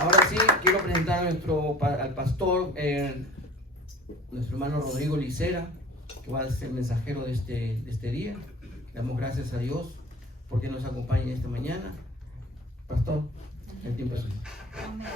Ahora sí, quiero presentar al pastor, nuestro hermano Rodrigo Licera, que va a ser el mensajero de este día. Le damos gracias a Dios porque nos acompaña esta mañana. Pastor, el tiempo es suyo. Amén.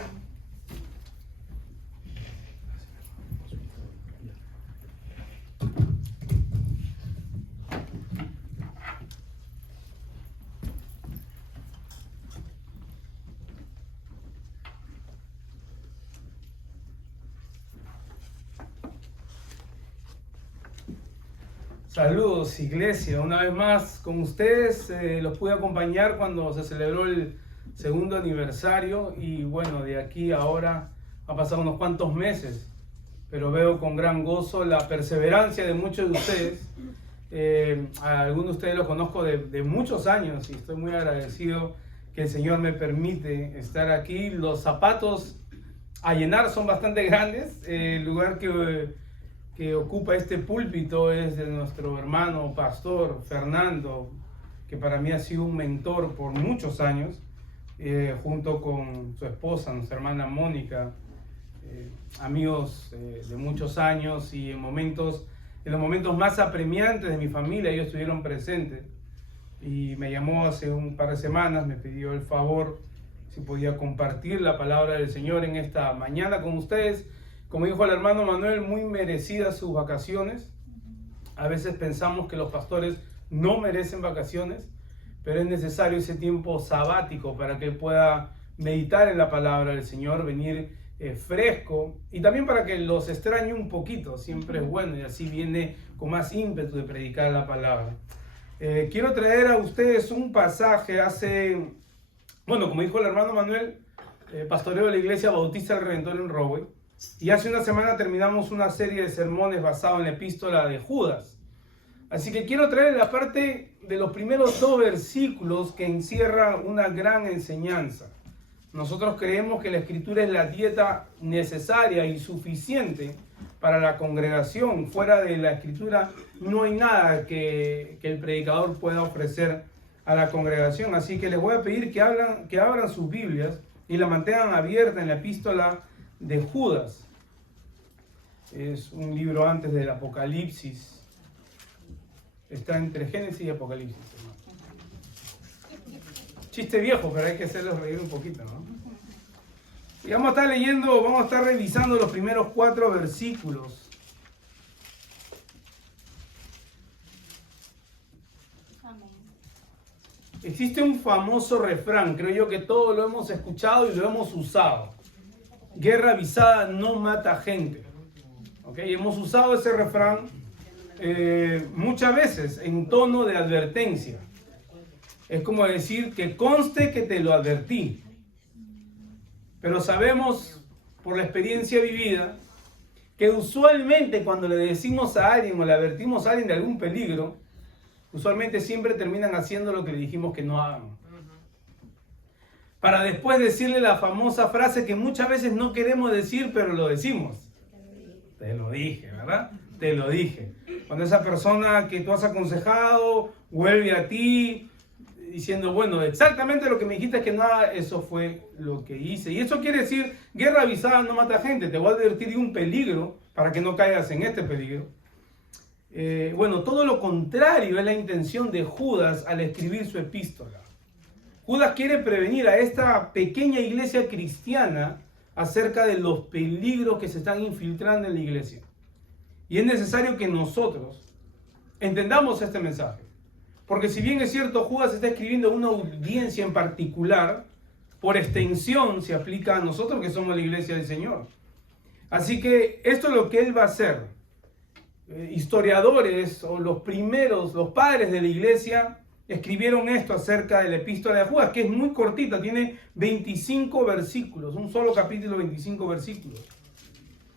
Saludos, iglesia, una vez más con ustedes. Los pude acompañar cuando se celebró el segundo aniversario y bueno, de aquí a ahora han pasado unos cuantos meses, pero veo con gran gozo la perseverancia de muchos de ustedes. A algunos de ustedes los conozco de muchos años y estoy muy agradecido que el Señor me permite estar aquí. Los zapatos a llenar son bastante grandes. El lugar que ocupa este púlpito es de nuestro hermano pastor Fernando, que para mí ha sido un mentor por muchos años, junto con su esposa, nuestra hermana Mónica, amigos de muchos años, y en los momentos más apremiantes de mi familia ellos estuvieron presentes, y me llamó hace un par de semanas, me pidió el favor si podía compartir la palabra del Señor en esta mañana con ustedes. Como dijo el hermano Manuel, muy merecidas sus vacaciones. A veces pensamos que los pastores no merecen vacaciones, pero es necesario ese tiempo sabático para que él pueda meditar en la palabra del Señor, venir fresco, y también para que los extrañe un poquito. Siempre es bueno, y así viene con más ímpetu de predicar la palabra. Quiero traer a ustedes un pasaje como dijo el hermano Manuel, pastoreo de la Iglesia Bautista del Redentor en Rahway. Y hace una semana terminamos una serie de sermones basados en la epístola de Judas. Así que quiero traer la parte de los primeros 2 versículos que encierran una gran enseñanza. Nosotros creemos que la escritura es la dieta necesaria y suficiente para la congregación. Fuera de la escritura no hay nada que el predicador pueda ofrecer a la congregación. Así que les voy a pedir que abran sus Biblias y la mantengan abierta en la epístola de Judas. Es un libro antes del Apocalipsis. Está entre Génesis y Apocalipsis, hermano. Chiste viejo, pero hay que hacerlos reír un poquito, ¿no? Y vamos a estar revisando los primeros 4 versículos. Amén. Existe un famoso refrán, creo yo que todos lo hemos escuchado y lo hemos usado. Guerra avisada no mata gente. ¿Okay? Hemos usado ese refrán muchas veces en tono de advertencia. Es como decir que conste que te lo advertí. Pero sabemos por la experiencia vivida que usualmente cuando le decimos a alguien o le advertimos a alguien de algún peligro, usualmente siempre terminan haciendo lo que le dijimos que no hagan. Para después decirle la famosa frase que muchas veces no queremos decir, pero lo decimos. Te lo dije, ¿verdad? Te lo dije. Cuando esa persona que tú has aconsejado vuelve a ti diciendo, bueno, exactamente lo que me dijiste que no haga, eso fue lo que hice. Y eso quiere decir, guerra avisada no mata gente. Te voy a advertir de un peligro para que no caigas en este peligro. Todo lo contrario es la intención de Judas al escribir su epístola. Judas quiere prevenir a esta pequeña iglesia cristiana acerca de los peligros que se están infiltrando en la iglesia. Y es necesario que nosotros entendamos este mensaje. Porque si bien es cierto, Judas está escribiendo a una audiencia en particular, por extensión se aplica a nosotros que somos la iglesia del Señor. Así que esto es lo que él va a hacer. Historiadores o los padres de la iglesia, escribieron esto acerca de la epístola de Judas, que es muy cortita, tiene 25 versículos, un solo capítulo, 25 versículos.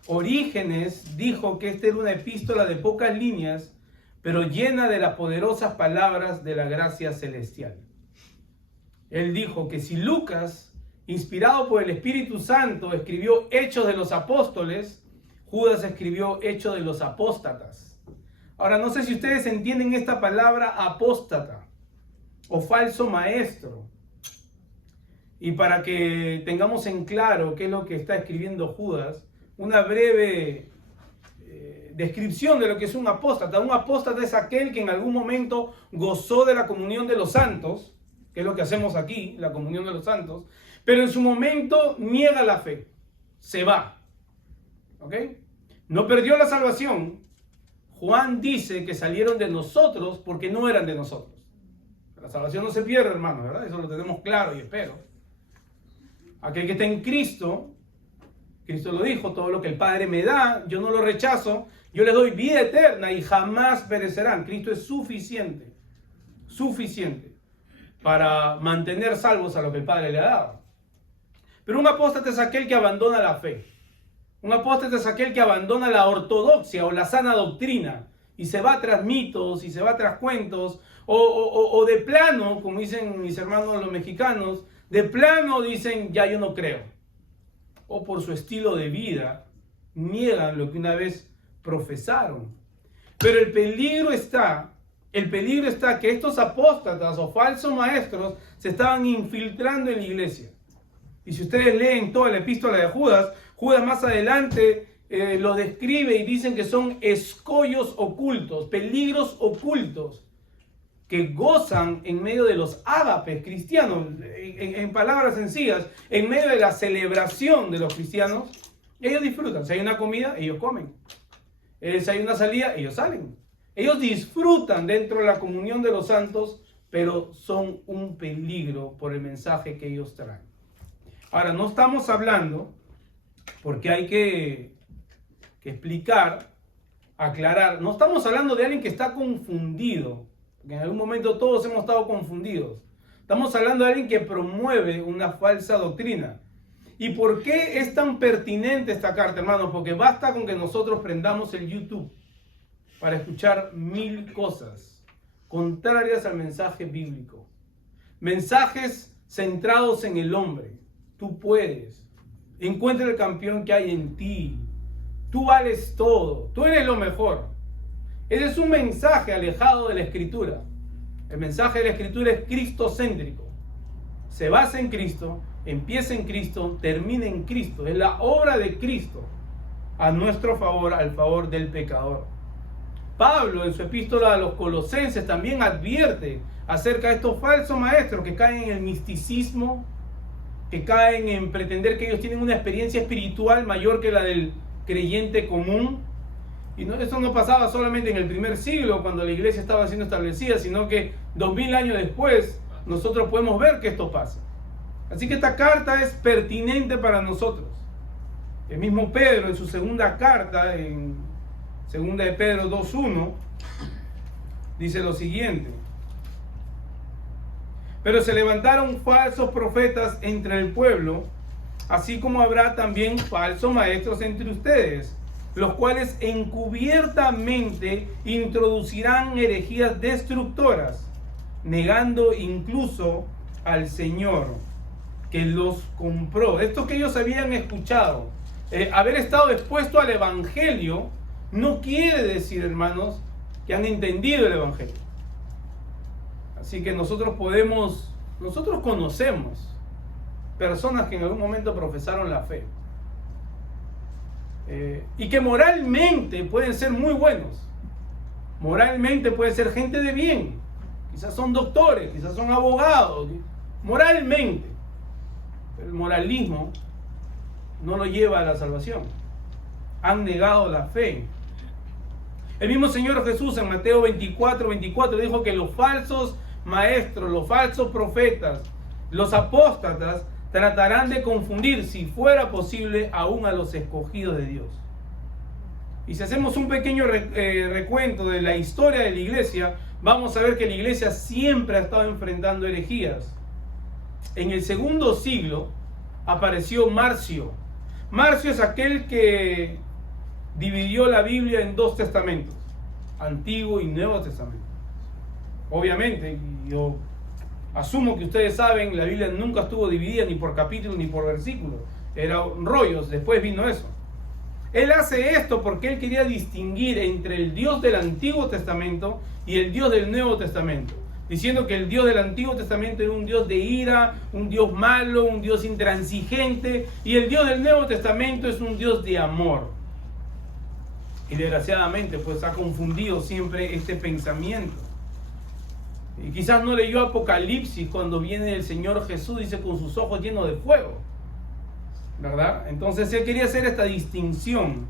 Orígenes dijo que esta era una epístola de pocas líneas, pero llena de las poderosas palabras de la gracia celestial. Él dijo que si Lucas, inspirado por el Espíritu Santo, escribió Hechos de los Apóstoles, Judas escribió Hechos de los Apóstatas. Ahora, no sé si ustedes entienden esta palabra apóstata o falso maestro. Y para que tengamos en claro qué es lo que está escribiendo Judas, una breve descripción de lo que es un apóstata. Un apóstata es aquel que en algún momento gozó de la comunión de los santos, que es lo que hacemos aquí, la comunión de los santos, pero en su momento niega la fe, se va. ¿Ok? No perdió la salvación. Juan dice que salieron de nosotros porque no eran de nosotros. La salvación no se pierde, hermano, ¿verdad? Eso lo tenemos claro y espero. Aquel que está en Cristo, Cristo lo dijo, todo lo que el Padre me da, yo no lo rechazo, yo les doy vida eterna y jamás perecerán. Cristo es suficiente para mantener salvos a lo que el Padre le ha dado. Pero un apóstata es aquel que abandona la fe. Un apóstata es aquel que abandona la ortodoxia o la sana doctrina y se va tras mitos y se va tras cuentos o de plano, como dicen mis hermanos los mexicanos, de plano dicen ya yo no creo. O por su estilo de vida niegan lo que una vez profesaron. Pero el peligro está que estos apóstatas o falsos maestros se estaban infiltrando en la iglesia. Y si ustedes leen toda la epístola de Judas, Judas más adelante los describe y dicen que son escollos ocultos, peligros ocultos, que gozan en medio de los ágapes cristianos, en palabras sencillas, en medio de la celebración de los cristianos. Ellos disfrutan. Si hay una comida, ellos comen. Si hay una salida, ellos salen. Ellos disfrutan dentro de la comunión de los santos, pero son un peligro por el mensaje que ellos traen. Ahora, no estamos hablando, porque hay que explicar, aclarar, no estamos hablando de alguien que está confundido, porque en algún momento todos hemos estado confundidos. Estamos hablando de alguien que promueve una falsa doctrina. ¿Y por qué es tan pertinente esta carta, hermanos? Porque basta con que nosotros prendamos el YouTube para escuchar 1000 cosas contrarias al mensaje bíblico. Mensajes centrados en el hombre. Tú puedes. Encuentra el campeón que hay en ti. Tú vales todo. Tú eres lo mejor. Ese es un mensaje alejado de la Escritura. El mensaje de la Escritura es cristocéntrico. Se basa en Cristo, empieza en Cristo, termina en Cristo. Es la obra de Cristo a nuestro favor, al favor del pecador. Pablo en su epístola a los Colosenses también advierte acerca de estos falsos maestros que caen en el misticismo, que caen en pretender que ellos tienen una experiencia espiritual mayor que la del creyente común. Y eso no pasaba solamente en el primer siglo, cuando la iglesia estaba siendo establecida, sino que 2000 años después nosotros podemos ver que esto pasa. Así que esta carta es pertinente para nosotros. El mismo Pedro en su segunda carta, en segunda de Pedro 2:1, dice lo siguiente: pero se levantaron falsos profetas entre el pueblo, así como habrá también falsos maestros entre ustedes, los cuales encubiertamente introducirán herejías destructoras, negando incluso al Señor que los compró. Esto que ellos habían escuchado, haber estado expuesto al Evangelio, no quiere decir, hermanos, que han entendido el Evangelio. Así que nosotros conocemos personas que en algún momento profesaron la fe. Y que moralmente pueden ser muy buenos. Moralmente pueden ser gente de bien. Quizás son doctores, quizás son abogados. Moralmente. Pero el moralismo no lo lleva a la salvación. Han negado la fe. El mismo Señor Jesús en Mateo 24:24 dijo que los falsos maestros, los falsos profetas, los apóstatas tratarán de confundir, si fuera posible, aún a los escogidos de Dios. Y si hacemos un pequeño recuento de la historia de la iglesia, vamos a ver que la iglesia siempre ha estado enfrentando herejías. En el segundo siglo apareció Marcio. Marcio es aquel que dividió la Biblia en 2 testamentos, Antiguo y Nuevo Testamento. Obviamente, yo asumo que ustedes saben, la Biblia nunca estuvo dividida ni por capítulos ni por versículos. Eran rollos, después vino eso. Él hace esto porque él quería distinguir entre el Dios del Antiguo Testamento y el Dios del Nuevo Testamento. diciendo que el Dios del Antiguo Testamento era un Dios de ira, un Dios malo, un Dios intransigente, y el Dios del Nuevo Testamento es un Dios de amor. Y desgraciadamente pues ha confundido siempre este pensamiento. Y quizás no leyó Apocalipsis cuando viene el Señor Jesús, dice, con sus ojos llenos de fuego, ¿verdad? Entonces él quería hacer esta distinción.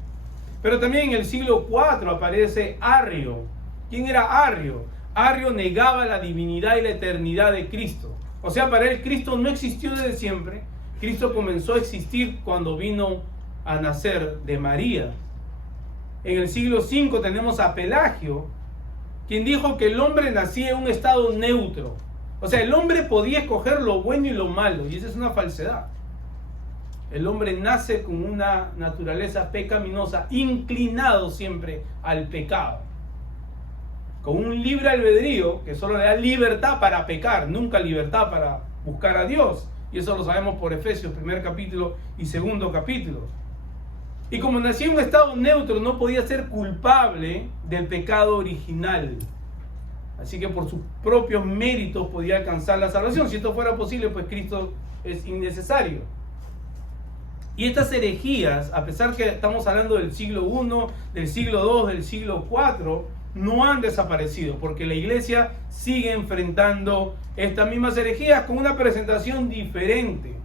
Pero también en el siglo IV aparece Arrio. ¿Quién era Arrio? Arrio negaba la divinidad y la eternidad de Cristo. O sea, para él Cristo no existió desde siempre. Cristo comenzó a existir cuando vino a nacer de María. En el siglo V tenemos a Pelagio, quien dijo que el hombre nacía en un estado neutro. O sea, el hombre podía escoger lo bueno y lo malo, y esa es una falsedad. El hombre nace con una naturaleza pecaminosa, inclinado siempre al pecado, con un libre albedrío que solo le da libertad para pecar, nunca libertad para buscar a Dios. Y eso lo sabemos por Efesios, 1 capítulo y 2 capítulo. Y como nació en un estado neutro, no podía ser culpable del pecado original. Así que por sus propios méritos podía alcanzar la salvación. Si esto fuera posible, pues Cristo es innecesario. Y estas herejías, a pesar que estamos hablando del siglo I, del siglo II, del siglo IV, no han desaparecido, porque la iglesia sigue enfrentando estas mismas herejías con una presentación diferente.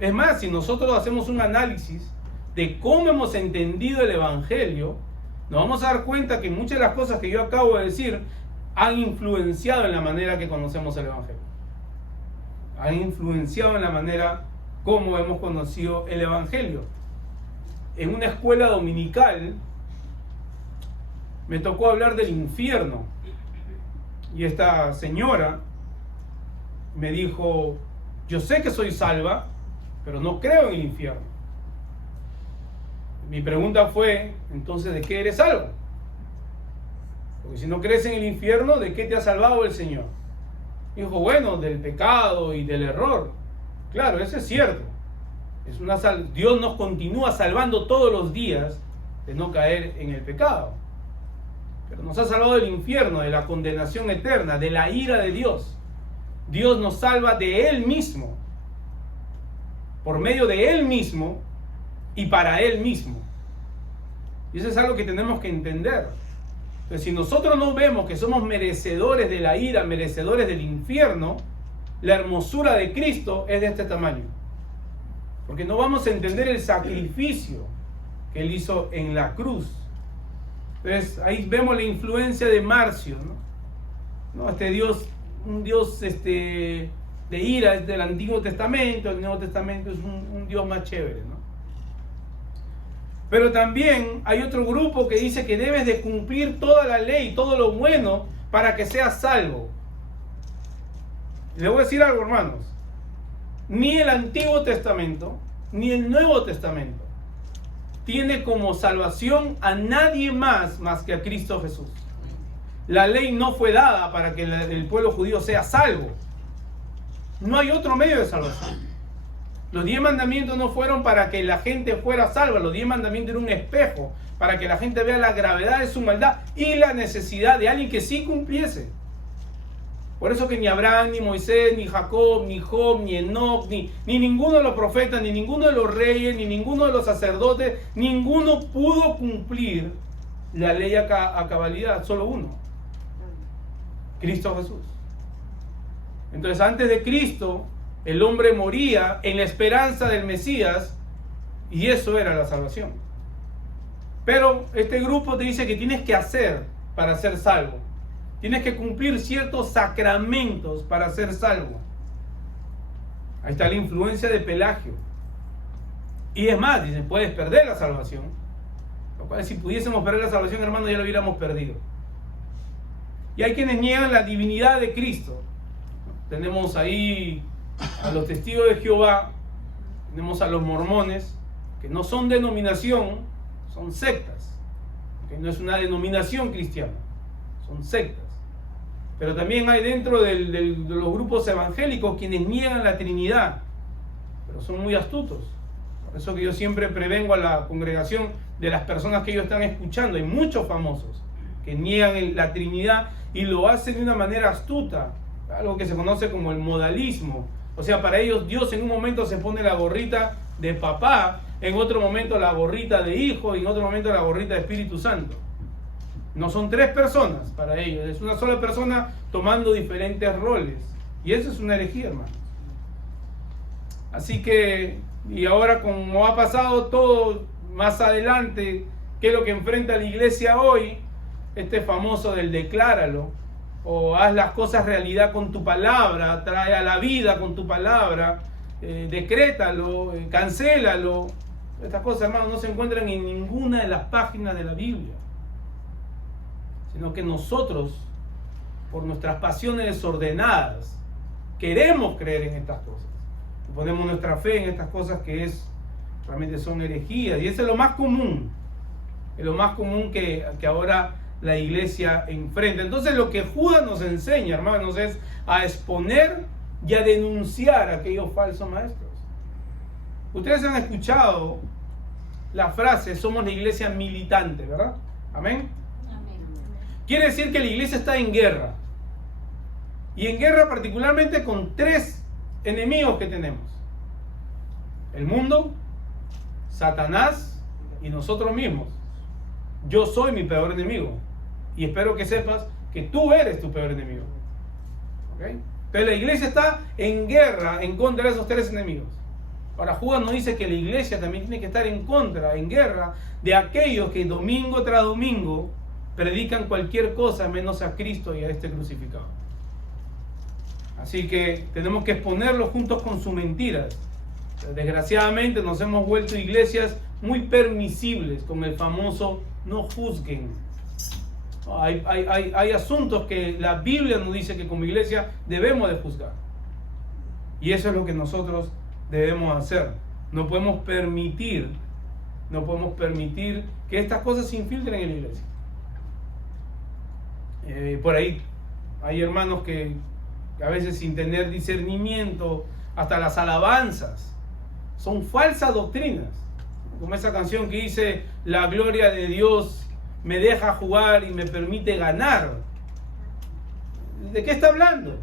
Es más, si nosotros hacemos un análisis de cómo hemos entendido el Evangelio, nos vamos a dar cuenta que muchas de las cosas que yo acabo de decir han influenciado en la manera que conocemos el Evangelio. Han influenciado en la manera como hemos conocido el Evangelio. En una escuela dominical me tocó hablar del infierno, y esta señora me dijo: yo sé que soy salva, pero no creo en el infierno. Mi pregunta fue: entonces, ¿de qué eres salva? Porque si no crees en el infierno, ¿de qué te ha salvado el Señor? Dijo: bueno, del pecado y del error. Claro, eso es cierto. Dios nos continúa salvando todos los días de no caer en el pecado. Pero nos ha salvado del infierno, de la condenación eterna, de la ira de Dios. Dios nos salva de Él mismo, por medio de Él mismo y para Él mismo. Y eso es algo que tenemos que entender. Entonces, si nosotros no vemos que somos merecedores de la ira, merecedores del infierno, la hermosura de Cristo es de este tamaño. Porque no vamos a entender el sacrificio que Él hizo en la cruz. Entonces, ahí vemos la influencia de Marcio, ¿no? Este Dios, un Dios de ira, es del Antiguo Testamento. El Nuevo Testamento es un Dios más chévere, ¿no? Pero también hay otro grupo que dice que debes de cumplir toda la ley, todo lo bueno, para que seas salvo. Y le voy a decir algo, hermanos. Ni el Antiguo Testamento, ni el Nuevo Testamento tiene como salvación a nadie más que a Cristo Jesús. La ley no fue dada para que el pueblo judío sea salvo. No hay otro medio de salvación. Los 10 mandamientos no fueron para que la gente fuera salva. Los 10 mandamientos eran un espejo para que la gente vea la gravedad de su maldad y la necesidad de alguien que sí cumpliese. Por eso que ni Abraham, ni Moisés, ni Jacob, ni Job, ni Enoc, ni ninguno de los profetas, ni ninguno de los reyes, ni ninguno de los sacerdotes, ninguno pudo cumplir la ley a cabalidad. Solo uno: Cristo Jesús. Entonces, antes de Cristo, el hombre moría en la esperanza del Mesías, y eso era la salvación. Pero este grupo te dice que tienes que hacer para ser salvo. Tienes que cumplir ciertos sacramentos para ser salvo. Ahí está la influencia de Pelagio. Y es más, dicen, puedes perder la salvación. Lo cual, si pudiésemos perder la salvación, hermano, ya lo hubiéramos perdido. Y hay quienes niegan la divinidad de Cristo. Tenemos ahí a los testigos de Jehová, tenemos a los mormones, que no son denominación, son sectas, que no es una denominación cristiana, son sectas. Pero también hay dentro de los grupos evangélicos quienes niegan la Trinidad, pero son muy astutos. Por eso que yo siempre prevengo a la congregación de las personas que ellos están escuchando. Hay muchos famosos que niegan la Trinidad y lo hacen de una manera astuta, algo que se conoce como el modalismo. O sea, para ellos Dios en un momento se pone la gorrita de papá, en otro momento la gorrita de hijo y en otro momento la gorrita de Espíritu Santo. No son tres personas para ellos, es una sola persona tomando diferentes roles. Y eso es una herejía, hermano. Así que, y ahora como ha pasado todo más adelante, ¿qué es lo que enfrenta la iglesia hoy? Este famoso del decláralo, o haz las cosas realidad con tu palabra, trae a la vida con tu palabra, decrétalo, cancélalo. Estas cosas, hermanos, no se encuentran en ninguna de las páginas de la Biblia, sino que nosotros, por nuestras pasiones desordenadas, queremos creer en estas cosas. Ponemos nuestra fe en estas cosas que realmente son herejías. Y eso es lo más común. Es lo más común que ahora la iglesia enfrenta. Entonces lo que Judas nos enseña, hermanos, es a exponer y a denunciar a aquellos falsos maestros. Ustedes han escuchado la frase, somos la iglesia militante, ¿verdad? Amén. Quiere decir que la iglesia está en guerra. Y en guerra particularmente con tres enemigos que tenemos: el mundo, Satanás y nosotros mismos. Yo soy mi peor enemigo y espero que sepas que tú eres tu peor enemigo. ¿Okay? Pero la iglesia está en guerra en contra de esos tres enemigos. Ahora Judas nos dice que la iglesia también tiene que estar en guerra de aquellos que domingo tras domingo predican cualquier cosa menos a Cristo y a este crucificado. Así que tenemos que exponerlos juntos con sus mentiras. Desgraciadamente nos hemos vuelto iglesias muy permisibles con el famoso no juzguen. Hay asuntos que la Biblia nos dice que como iglesia debemos de juzgar. Y eso es lo que nosotros debemos hacer. No podemos permitir que estas cosas se infiltren en la iglesia. Por ahí hay hermanos que a veces sin tener discernimiento, hasta las alabanzas son falsas doctrinas, como esa canción que dice: la gloria de Dios me deja jugar y me permite ganar. ¿De qué está hablando?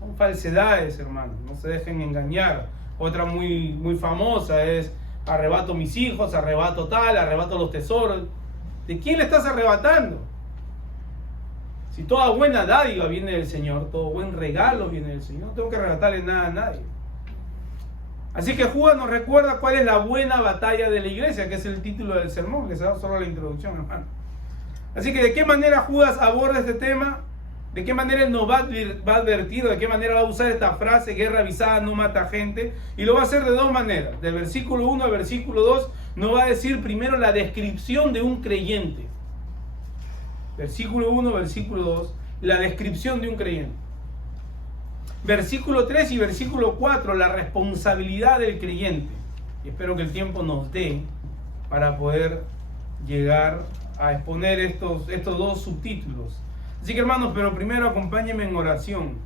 Son falsedades, hermanos, no se dejen engañar. Otra muy famosa es: arrebato mis hijos, arrebato tal, arrebato los tesoros. ¿De quién le estás arrebatando? Si toda buena dádiva viene del Señor, todo buen regalo viene del Señor, no tengo que arrebatarle nada a nadie. Así que Judas nos recuerda cuál es la buena batalla de la iglesia, que es el título del sermón, que se da solo la introducción, hermano. Así que ¿de qué manera Judas aborda este tema? ¿De qué manera él nos va a advertir? ¿De qué manera va a usar esta frase, guerra avisada no mata gente? Y lo va a hacer de dos maneras. Del versículo 1 al versículo 2 nos va a decir primero la descripción de un creyente. Versículo 1, versículo 2, la descripción de un creyente. Versículo 3 y versículo 4, la responsabilidad del creyente. Y espero que el tiempo nos dé para poder llegar a exponer estos dos subtítulos. Así que hermanos, pero primero acompáñenme en oración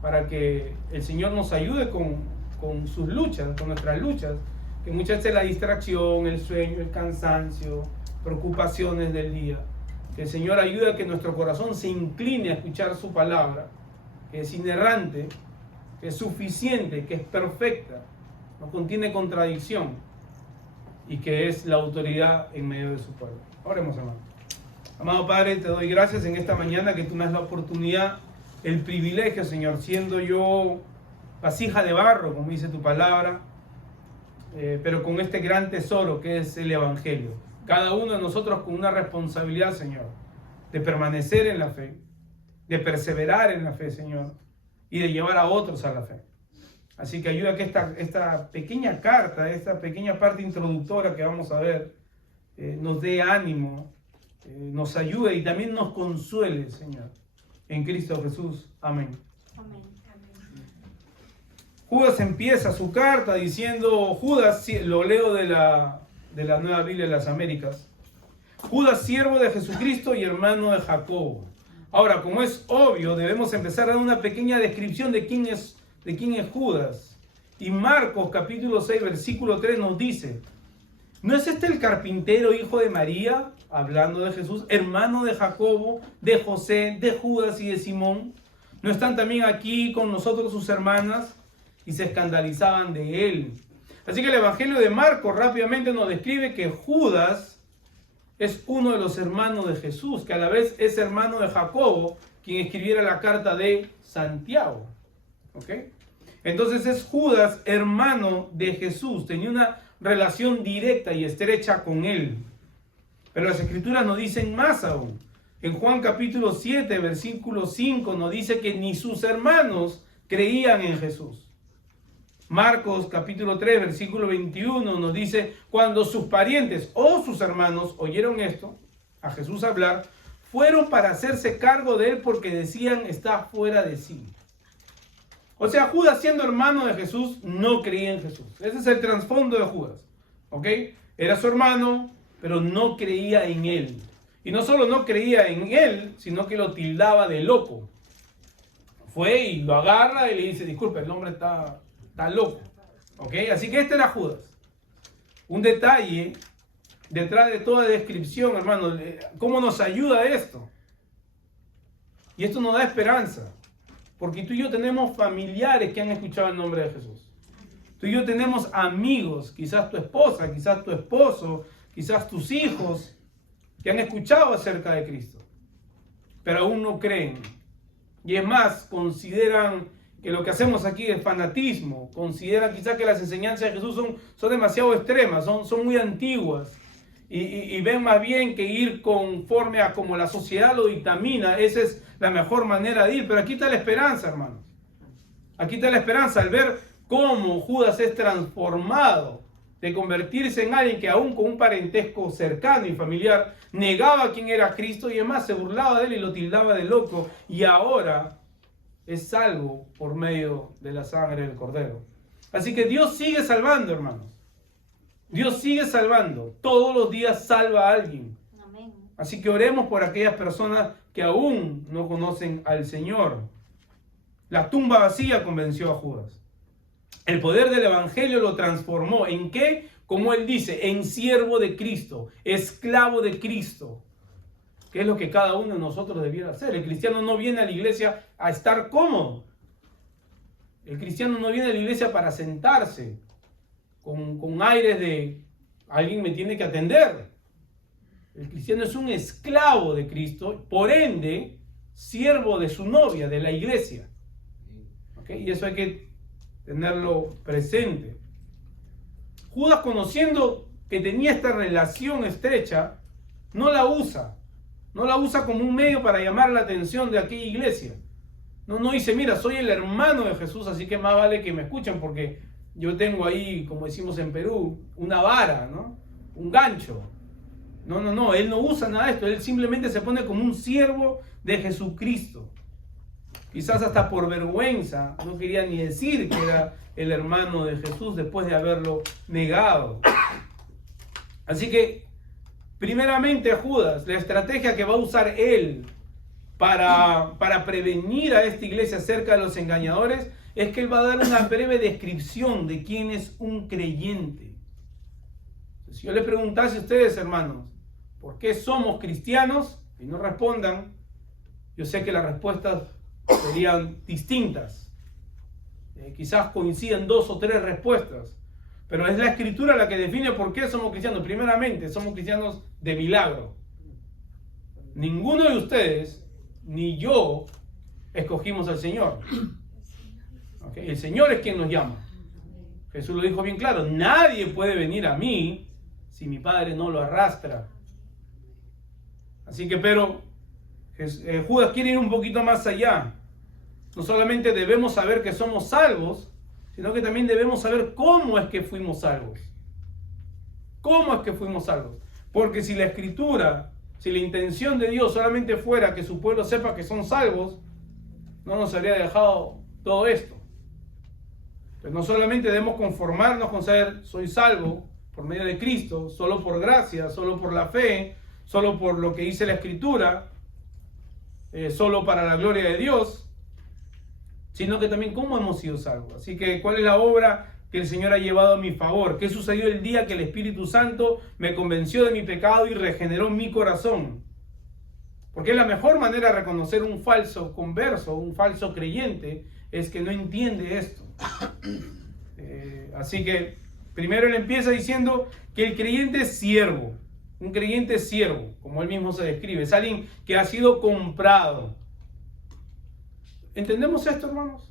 para que el Señor nos ayude con sus luchas, con nuestras luchas, que muchas veces la distracción, el sueño, el cansancio, preocupaciones del día. Que el Señor ayude a que nuestro corazón se incline a escuchar su palabra, que es inerrante, que es suficiente, que es perfecta, no contiene contradicción y que es la autoridad en medio de su pueblo. Oremos, hermano. Amado Padre, te doy gracias en esta mañana que tú me das la oportunidad, el privilegio, Señor, siendo yo vasija de barro, como dice tu palabra, pero con este gran tesoro que es el Evangelio. Cada uno de nosotros con una responsabilidad, Señor, de permanecer en la fe, de perseverar en la fe, Señor, y de llevar a otros a la fe. Así que ayuda a que esta pequeña carta, esta pequeña parte introductoria que vamos a ver, nos dé ánimo, nos ayude y también nos consuele, Señor, en Cristo Jesús. Amén. Amén. Judas empieza su carta diciendo, Judas, lo leo de la Nueva Biblia de las Américas: Judas, siervo de Jesucristo y hermano de Jacobo. Ahora, como es obvio, debemos empezar a dar una pequeña descripción de quién es Judas. Y Marcos capítulo 6 versículo 3 nos dice: ¿No es este el carpintero, hijo de María, hablando de Jesús, hermano de Jacobo, de José, de Judas y de Simón? ¿No están también aquí con nosotros sus hermanas? Y se escandalizaban de él. Así que el Evangelio de Marcos rápidamente nos describe que Judas es uno de los hermanos de Jesús, que a la vez es hermano de Jacobo, quien escribiera la carta de Santiago. ¿Ok? Entonces es Judas, hermano de Jesús, tenía una relación directa y estrecha con él. Pero las escrituras nos dicen más aún. En Juan capítulo 7, versículo 5 nos dice que ni sus hermanos creían en Jesús. Marcos capítulo 3, versículo 21 nos dice, cuando sus parientes o sus hermanos oyeron esto, a Jesús hablar, fueron para hacerse cargo de él porque decían, está fuera de sí. O sea, Judas, siendo hermano de Jesús, no creía en Jesús. Ese es el trasfondo de Judas. ¿Ok? Era su hermano, pero no creía en él. Y no solo no creía en él, sino que lo tildaba de loco. Fue y lo agarra y le dice, disculpe, el hombre está loco. ¿Ok? Así que este era Judas. Un detalle detrás de toda descripción, hermano. ¿Cómo nos ayuda esto? Y esto nos da esperanza. Porque tú y yo tenemos familiares que han escuchado el nombre de Jesús. Tú y yo tenemos amigos, quizás tu esposa, quizás tu esposo, quizás tus hijos, que han escuchado acerca de Cristo, pero aún no creen. Y es más, consideran que lo que hacemos aquí es fanatismo, consideran quizás que las enseñanzas de Jesús son demasiado extremas, son muy antiguas, y ven más bien que ir conforme a como la sociedad lo dictamina, esa es la mejor manera de ir. Pero aquí está la esperanza, hermanos. Aquí está la esperanza al ver cómo Judas es transformado de convertirse en alguien que aún con un parentesco cercano y familiar negaba quién era Cristo y además se burlaba de él y lo tildaba de loco, y ahora es salvo por medio de la sangre del Cordero. Así que Dios sigue salvando, hermanos. Dios sigue salvando. Todos los días salva a alguien. Amén. Así que oremos por aquellas personas que aún no conocen al Señor. La tumba vacía convenció a Judas. El poder del Evangelio lo transformó. ¿En qué? Como él dice, en siervo de Cristo, esclavo de Cristo. ¿Qué es lo que cada uno de nosotros debiera hacer? El cristiano no viene a la iglesia a estar cómodo. El cristiano no viene a la iglesia para sentarse con aires de alguien me tiene que atender. El cristiano es un esclavo de Cristo, por ende, siervo de su novia, de la iglesia. ¿Ok? Y eso hay que tenerlo presente. Judas, conociendo que tenía esta relación estrecha, no la usa como un medio para llamar la atención de aquella iglesia. No dice, mira, soy el hermano de Jesús, así que más vale que me escuchen porque yo tengo ahí, como decimos en Perú, una vara, ¿no? Un gancho. No, él no usa nada de esto, él simplemente se pone como un siervo de Jesucristo. Quizás hasta por vergüenza, no quería ni decir que era el hermano de Jesús después de haberlo negado. Así que, primeramente Judas, la estrategia que va a usar él para prevenir a esta iglesia acerca de los engañadores es que él va a dar una breve descripción de quién es un creyente. Si yo les preguntase a ustedes, hermanos, ¿por qué somos cristianos? Y no respondan, yo sé que las respuestas serían distintas. Quizás coincidan 2 o 3 respuestas, pero es la Escritura la que define por qué somos cristianos. Primeramente, somos cristianos de milagro. Ninguno de ustedes, ni yo, escogimos al Señor. ¿Okay? El Señor es quien nos llama. Jesús lo dijo bien claro, nadie puede venir a mí si mi Padre no lo arrastra. Así que, pero Judas quiere ir un poquito más allá. No solamente debemos saber que somos salvos, sino que también debemos saber cómo es que fuimos salvos. ¿Cómo es que fuimos salvos? Porque si la Escritura, si la intención de Dios solamente fuera que su pueblo sepa que son salvos, no nos habría dejado todo esto. Entonces, no solamente debemos conformarnos con saber soy salvo por medio de Cristo, solo por gracia, solo por la fe, solo por lo que dice la Escritura, solo para la gloria de Dios, sino que también cómo hemos sido salvos. Así que, ¿cuál es la obra que el Señor ha llevado a mi favor? ¿Qué sucedió el día que el Espíritu Santo me convenció de mi pecado y regeneró mi corazón? Porque la mejor manera de reconocer un falso converso, un falso creyente, es que no entiende esto. Así que primero él empieza diciendo que el creyente es siervo. Un creyente es siervo, como él mismo se describe. Es alguien que ha sido comprado. ¿Entendemos esto, hermanos?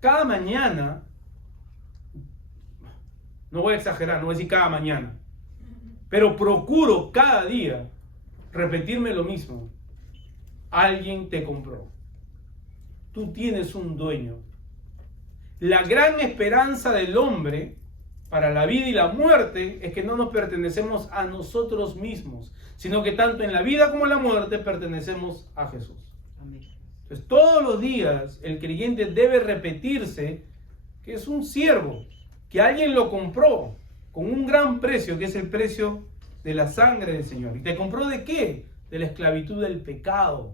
Cada mañana, no voy a exagerar, no voy a decir cada mañana, pero procuro cada día repetirme lo mismo. Alguien te compró. Tú tienes un dueño. La gran esperanza del hombre para la vida y la muerte es que no nos pertenecemos a nosotros mismos, sino que tanto en la vida como en la muerte pertenecemos a Jesús. Entonces, todos los días el creyente debe repetirse que es un siervo, que alguien lo compró con un gran precio, que es el precio de la sangre del Señor. ¿Y te compró de qué? De la esclavitud del pecado.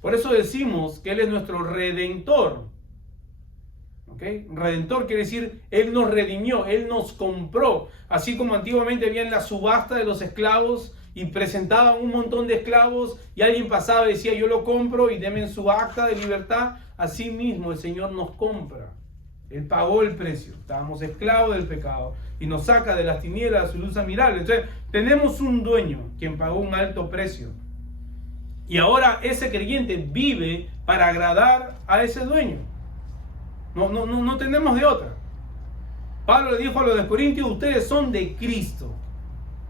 Por eso decimos que Él es nuestro redentor. ¿Okay? Redentor quiere decir, Él nos redimió, Él nos compró. Así como antiguamente había en la subasta de los esclavos y presentaban un montón de esclavos y alguien pasaba y decía, yo lo compro y denme su acta de libertad. Así mismo el Señor nos compra. Él pagó el precio. Estábamos esclavos del pecado y nos saca de las tinieblas a su luz admirable. Entonces tenemos un dueño quien pagó un alto precio. Y ahora ese creyente vive para agradar a ese dueño. No tenemos de otra. Pablo le dijo a los de Corintios, ustedes son de Cristo.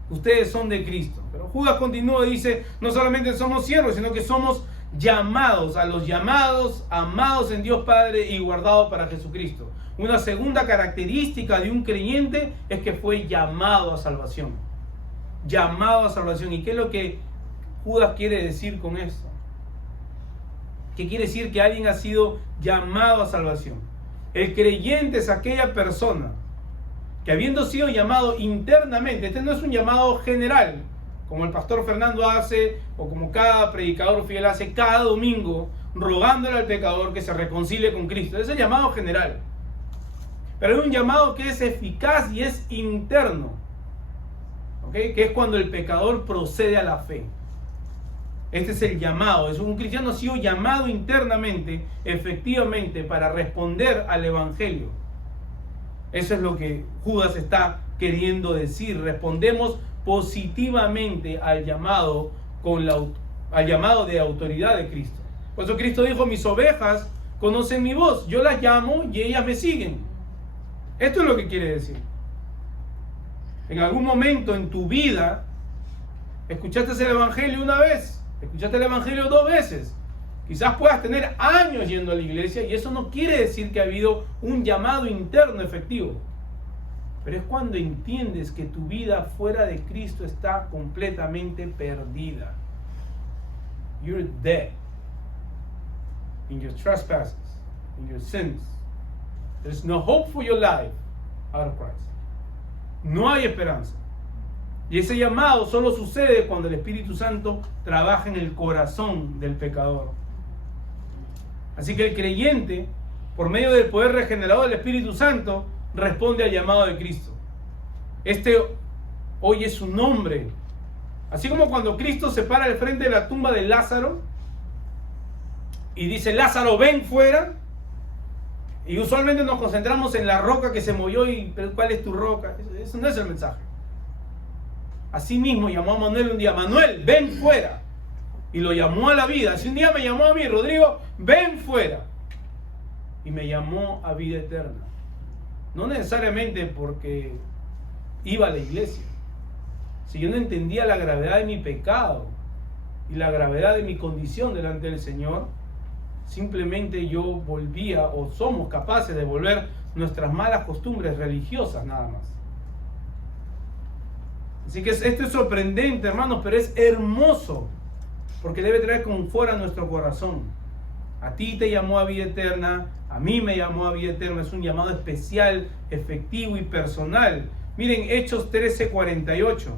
Ustedes son de Cristo. Pero Judas continúa y dice, no solamente somos siervos, sino que somos llamados, a los llamados, amados en Dios Padre y guardados para Jesucristo. Una segunda característica de un creyente es que fue llamado a salvación. Llamado a salvación. ¿Y qué es lo que Judas quiere decir con esto? ¿Qué quiere decir que alguien ha sido llamado a salvación? El creyente es aquella persona que, habiendo sido llamado internamente, este no es un llamado general, como el pastor Fernando hace, o como cada predicador fiel hace cada domingo, rogándole al pecador que se reconcilie con Cristo. Es el llamado general. Pero hay un llamado que es eficaz y es interno, ¿okay? Que es cuando el pecador procede a la fe. Este es el llamado. Es un cristiano ha sido llamado internamente, efectivamente, para responder al Evangelio. Eso es lo que Judas está queriendo decir. Respondemos positivamente al llamado, al llamado de autoridad de Cristo. Por eso Cristo dijo, mis ovejas conocen mi voz, yo las llamo y ellas me siguen. Esto es lo que quiere decir. En algún momento en tu vida, escuchaste el Evangelio una vez, escuchaste el Evangelio 2 veces. Quizás puedas tener años yendo a la iglesia y eso no quiere decir que ha habido un llamado interno efectivo. Pero es cuando entiendes que tu vida fuera de Cristo está completamente perdida. You're dead in your trespasses, in your sins. There's no hope for your life out of Christ. No hay esperanza. Y ese llamado solo sucede cuando el Espíritu Santo trabaja en el corazón del pecador. Así que el creyente, por medio del poder regenerador del Espíritu Santo, responde al llamado de Cristo. Este oye su nombre. Así como cuando Cristo se para al frente de la tumba de Lázaro y dice, Lázaro, ven fuera. Y usualmente nos concentramos en la roca que se movió y ¿cuál es tu roca? Eso no es el mensaje. Así mismo llamó a Manuel un día, Manuel, ven fuera. Y lo llamó a la vida. Así un día me llamó a mí, Rodrigo, ven fuera. Y me llamó a vida eterna. No necesariamente porque iba a la iglesia. Si yo no entendía la gravedad de mi pecado y la gravedad de mi condición delante del Señor, simplemente yo volvía, o somos capaces de volver nuestras malas costumbres religiosas nada más. Así que esto es sorprendente, hermanos, pero es hermoso, porque debe traer confort a nuestro corazón. A ti te llamó a vida eterna, a mí me llamó a vida eterna. Es un llamado especial, efectivo y personal. Miren Hechos 13:48.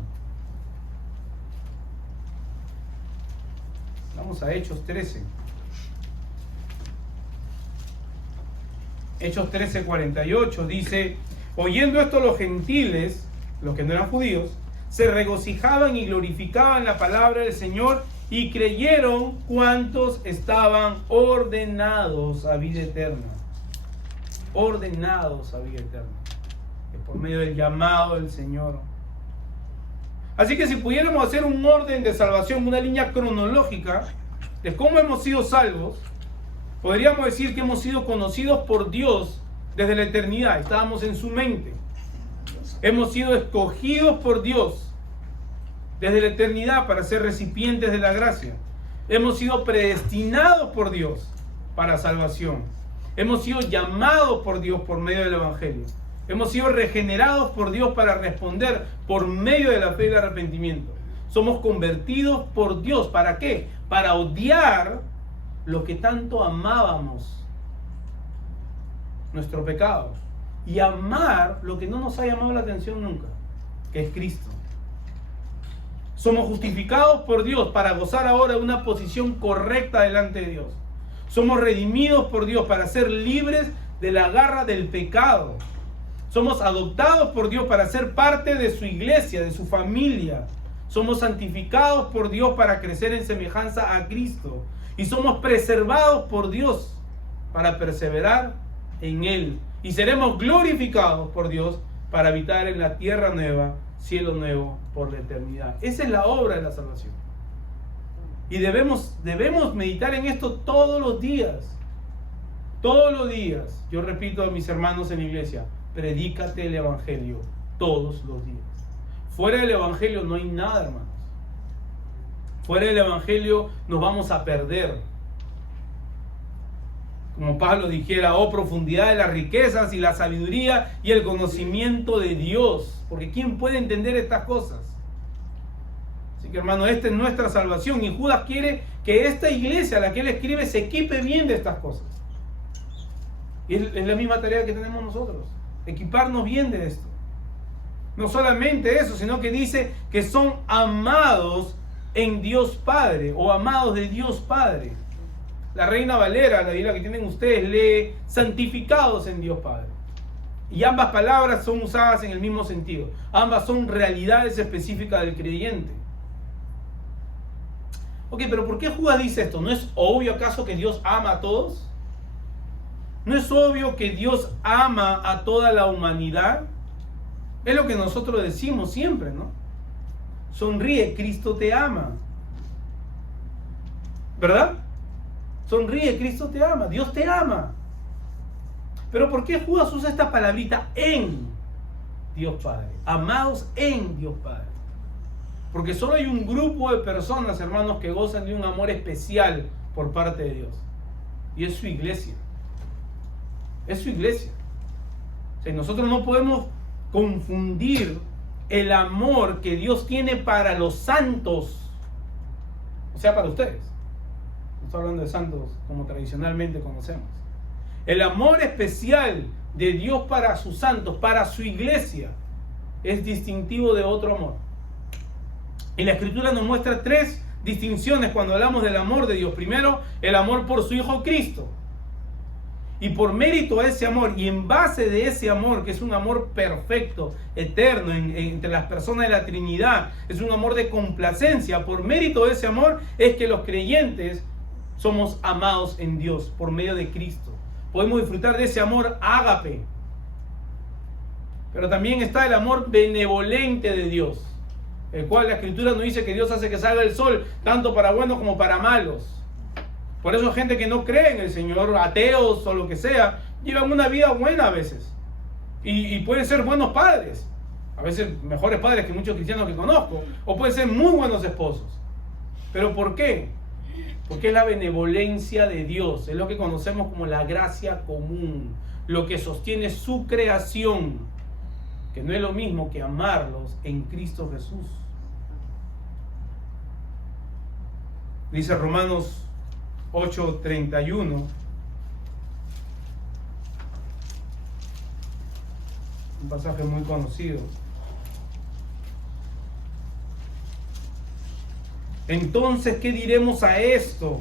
Vamos a Hechos 13. Hechos 13:48 dice: oyendo esto los gentiles, los que no eran judíos, se regocijaban y glorificaban la palabra del Señor, y creyeron cuantos estaban ordenados a vida eterna. Ordenados a vida eterna, por medio del llamado del Señor. Así que si pudiéramos hacer un orden de salvación, una línea cronológica de cómo hemos sido salvos, podríamos decir que hemos sido conocidos por Dios desde la eternidad. Estábamos en su mente. Hemos sido escogidos por Dios desde la eternidad para ser recipientes de la gracia. Hemos sido predestinados por Dios para salvación. Hemos sido llamados por Dios por medio del Evangelio. Hemos sido regenerados por Dios para responder por medio de la fe y el arrepentimiento. Somos convertidos por Dios. ¿Para qué? Para odiar lo que tanto amábamos, nuestro pecado, y amar lo que no nos ha llamado la atención nunca, que es Cristo. Somos justificados por Dios para gozar ahora de una posición correcta delante de Dios. Somos redimidos por Dios para ser libres de la garra del pecado. Somos adoptados por Dios para ser parte de su iglesia, de su familia. Somos santificados por Dios para crecer en semejanza a Cristo. Y somos preservados por Dios para perseverar en Él. Y seremos glorificados por Dios para habitar en la tierra nueva, cielo nuevo, por la eternidad. Esa es la obra de la salvación. Y debemos meditar en esto todos los días. Todos los días. Yo repito a mis hermanos en la iglesia: predícate el Evangelio todos los días. Fuera del Evangelio no hay nada, hermanos. Fuera del Evangelio nos vamos a perder. Como Pablo dijera: oh profundidad de las riquezas y la sabiduría y el conocimiento de Dios. Porque ¿quién puede entender estas cosas? Así que, hermano, esta es nuestra salvación. Y Judas quiere que esta iglesia a la que él escribe se equipe bien de estas cosas. Y es la misma tarea que tenemos nosotros: equiparnos bien de esto. No solamente eso, sino que dice que son amados en Dios Padre, o amados de Dios Padre. La Reina Valera, la Biblia que tienen ustedes, lee santificados en Dios Padre. Y ambas palabras son usadas en el mismo sentido. Ambas son realidades específicas del creyente. Ok, pero ¿por qué Judas dice esto? ¿No es obvio acaso que Dios ama a todos? ¿No es obvio que Dios ama a toda la humanidad? Es lo que nosotros decimos siempre, ¿no? Sonríe, Cristo te ama. ¿Verdad? Sonríe, Cristo te ama. Dios te ama. Pero ¿por qué Judas usa esta palabrita en Dios Padre? Amados en Dios Padre. Porque solo hay un grupo de personas, hermanos, que gozan de un amor especial por parte de Dios. Y es su iglesia. Es su iglesia. O sea, nosotros no podemos confundir el amor que Dios tiene para los santos, o sea, para ustedes. No estoy hablando de santos como tradicionalmente conocemos. El amor especial de Dios para sus santos, para su iglesia, es distintivo de otro amor. Y la Escritura nos muestra tres distinciones cuando hablamos del amor de Dios. Primero, el amor por su Hijo Cristo. Y por mérito a ese amor, y en base de ese amor, que es un amor perfecto, eterno, entre las personas de la Trinidad, es un amor de complacencia, por mérito de ese amor es que los creyentes somos amados en Dios por medio de Cristo. Podemos disfrutar de ese amor ágape. Pero también está el amor benevolente de Dios, el cual la Escritura nos dice que Dios hace que salga el sol, tanto para buenos como para malos. Por eso gente que no cree en el Señor, ateos o lo que sea, llevan una vida buena a veces. Y pueden ser buenos padres. A veces mejores padres que muchos cristianos que conozco. O pueden ser muy buenos esposos. ¿Pero por qué? Porque es la benevolencia de Dios. Es lo que conocemos como la gracia común. Lo que sostiene su creación. Que no es lo mismo que amarlos en Cristo Jesús. Dice Romanos 8:31. Un pasaje muy conocido. Entonces, ¿qué diremos a esto?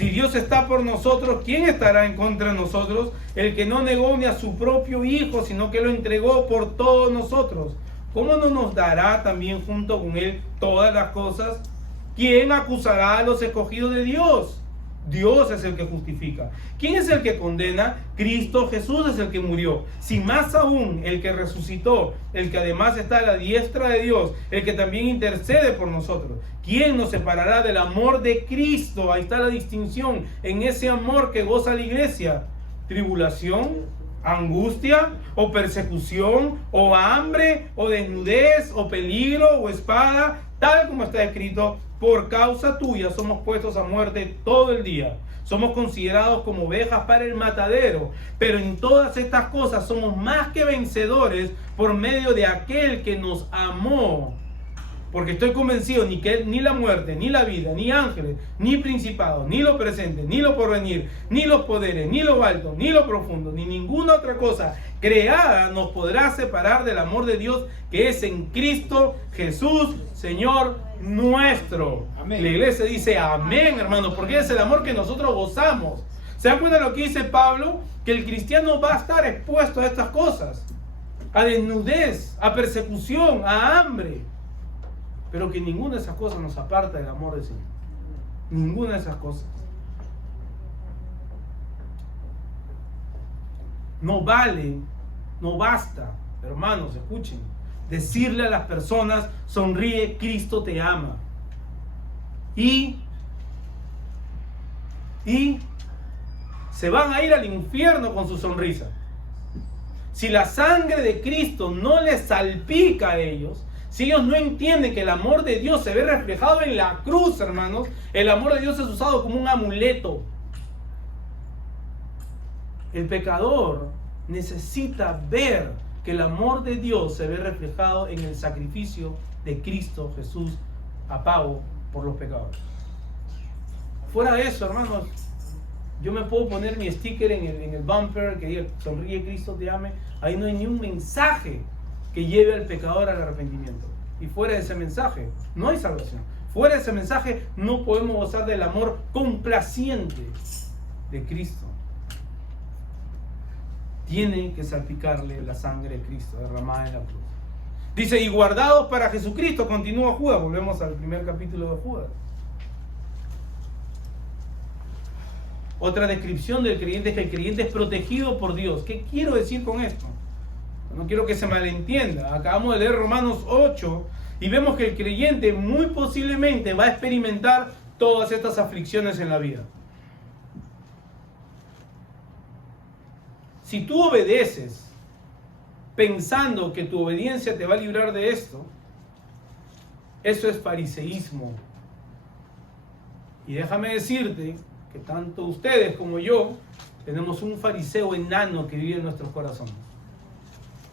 Si Dios está por nosotros, ¿quién estará en contra de nosotros? El que no negó ni a su propio Hijo, sino que lo entregó por todos nosotros. ¿Cómo no nos dará también junto con Él todas las cosas? ¿Quién acusará a los escogidos de Dios? Dios es el que justifica. ¿Quién es el que condena? Cristo Jesús es el que murió. Si más aún el que resucitó, el que además está a la diestra de Dios, el que también intercede por nosotros. ¿Quién nos separará del amor de Cristo? Ahí está la distinción en ese amor que goza la iglesia. Tribulación, angustia, o persecución, o hambre, o desnudez, o peligro, o espada, tal como está escrito: por causa tuya somos puestos a muerte todo el día. Somos considerados como ovejas para el matadero. Pero en todas estas cosas somos más que vencedores por medio de aquel que nos amó. Porque estoy convencido que ni la muerte, ni la vida, ni ángeles, ni principados, ni lo presente, ni lo porvenir, ni los poderes, ni lo alto, ni lo profundo, ni ninguna otra cosa creada nos podrá separar del amor de Dios que es en Cristo Jesús, Señor nuestro. Amén. La iglesia dice amén, hermanos, porque es el amor que nosotros gozamos. ¿Se dan cuenta de lo que dice Pablo? Que el cristiano va a estar expuesto a estas cosas: a desnudez, a persecución, a hambre. Pero que ninguna de esas cosas nos aparta del amor del Señor. Ninguna de esas cosas. No vale, no basta, hermanos, escuchen, decirle a las personas: sonríe, Cristo te ama. Y se van a ir al infierno con su sonrisa. Si la sangre de Cristo no les salpica a ellos, si ellos no entienden que el amor de Dios se ve reflejado en la cruz, hermanos, el amor de Dios es usado como un amuleto. El pecador necesita ver que el amor de Dios se ve reflejado en el sacrificio de Cristo Jesús a pago por los pecadores. Fuera de eso, hermanos, yo me puedo poner mi sticker en el bumper que diga: sonríe, Cristo te ame. Ahí no hay ni un mensaje que lleve al pecador al arrepentimiento. Y fuera de ese mensaje no hay salvación. Fuera de ese mensaje no podemos gozar del amor complaciente de Cristo. Tiene que salpicarle la sangre de Cristo derramada en la cruz. Dice: y guardados para Jesucristo, continúa Judas. Volvemos al primer capítulo de Judas. Otra descripción del creyente es que el creyente es protegido por Dios. ¿Qué quiero decir con esto? No quiero que se malentienda. Acabamos de leer Romanos 8 y vemos que el creyente muy posiblemente va a experimentar todas estas aflicciones en la vida. Si tú obedeces pensando que tu obediencia te va a librar de esto, eso es fariseísmo. Y déjame decirte que tanto ustedes como yo tenemos un fariseo enano que vive en nuestros corazones.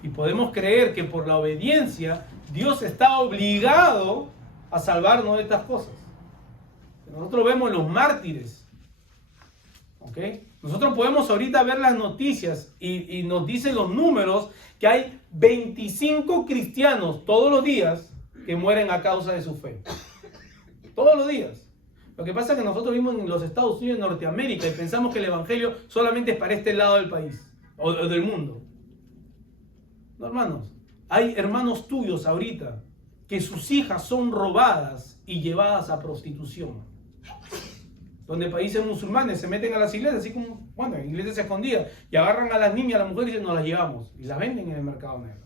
Y podemos creer que por la obediencia Dios está obligado a salvarnos de estas cosas. Nosotros vemos los mártires. ¿Ok? Nosotros podemos ahorita ver las noticias y nos dicen los números que hay 25 cristianos todos los días que mueren a causa de su fe. Todos los días. Lo que pasa es que nosotros vivimos en los Estados Unidos, en Norteamérica, y pensamos que el evangelio solamente es para este lado del país o del mundo. No, hermanos, hay hermanos tuyos ahorita que sus hijas son robadas y llevadas a prostitución. Donde países musulmanes se meten a las iglesias, así como, bueno, iglesias escondidas, y agarran a las niñas, a las mujeres y dicen: nos las llevamos, y las venden en el mercado negro.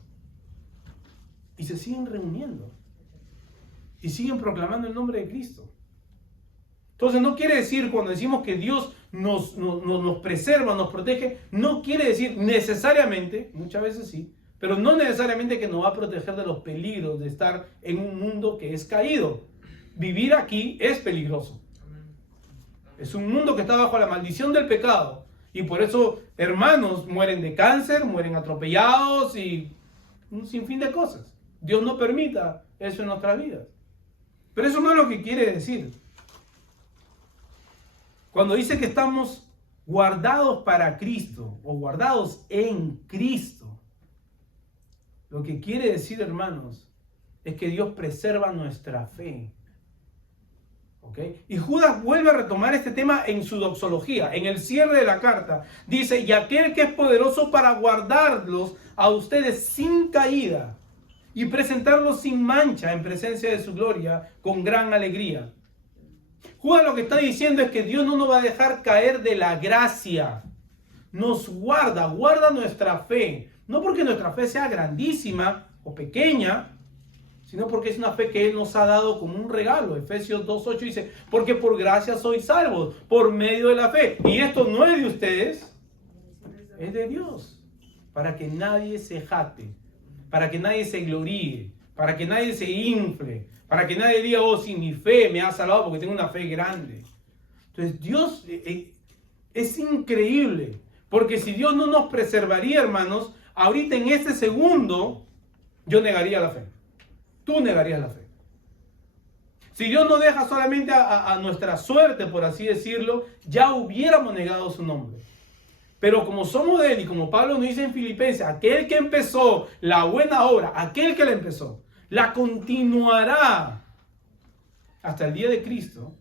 Y se siguen reuniendo. Y siguen proclamando el nombre de Cristo. Entonces no quiere decir, cuando decimos que Dios nos preserva, nos protege, no quiere decir necesariamente, muchas veces sí, pero no necesariamente que nos va a proteger de los peligros de estar en un mundo que es caído. Vivir aquí es peligroso. Es un mundo que está bajo la maldición del pecado. Y por eso hermanos mueren de cáncer, mueren atropellados y un sinfín de cosas. Dios no permita eso en nuestras vidas. Pero eso no es lo que quiere decir. Cuando dice que estamos guardados para Cristo o guardados en Cristo, lo que quiere decir, hermanos, es que Dios preserva nuestra fe. ¿Okay? Y Judas vuelve a retomar este tema en su doxología, en el cierre de la carta. Dice, y aquel que es poderoso para guardarlos a ustedes sin caída y presentarlos sin mancha en presencia de su gloria con gran alegría. Judas lo que está diciendo es que Dios no nos va a dejar caer de la gracia. Nos guarda nuestra fe. No porque nuestra fe sea grandísima o pequeña, sino porque es una fe que Él nos ha dado como un regalo. Efesios 2:8 dice, porque por gracia sois salvos, por medio de la fe. Y esto no es de ustedes, es de Dios. Para que nadie se jacte, para que nadie se gloríe, para que nadie se infle, para que nadie diga, oh, si mi fe me ha salvado porque tengo una fe grande. Entonces Dios es increíble, porque si Dios no nos preservaría, hermanos, ahorita en este segundo, yo negaría la fe. Tú negarías la fe. Si Dios no deja solamente a nuestra suerte, por así decirlo, ya hubiéramos negado su nombre. Pero como somos de Él y como Pablo nos dice en Filipenses, aquel que empezó la buena obra, aquel que la empezó, la continuará hasta el día de Cristo.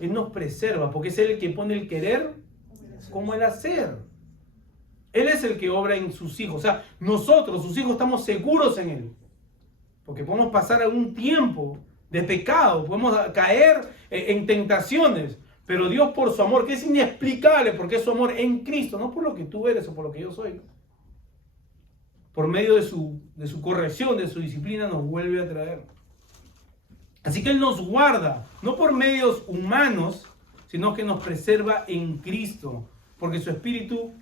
Él nos preserva porque es Él el que pone el querer como el hacer. Él es el que obra en sus hijos. O sea, nosotros, sus hijos, estamos seguros en Él. Porque podemos pasar algún tiempo de pecado, podemos caer en tentaciones, pero Dios por su amor, que es inexplicable, porque es su amor en Cristo, no por lo que tú eres o por lo que yo soy, por medio de su corrección, de su disciplina, nos vuelve a traer. Así que Él nos guarda, no por medios humanos, sino que nos preserva en Cristo, porque su Espíritu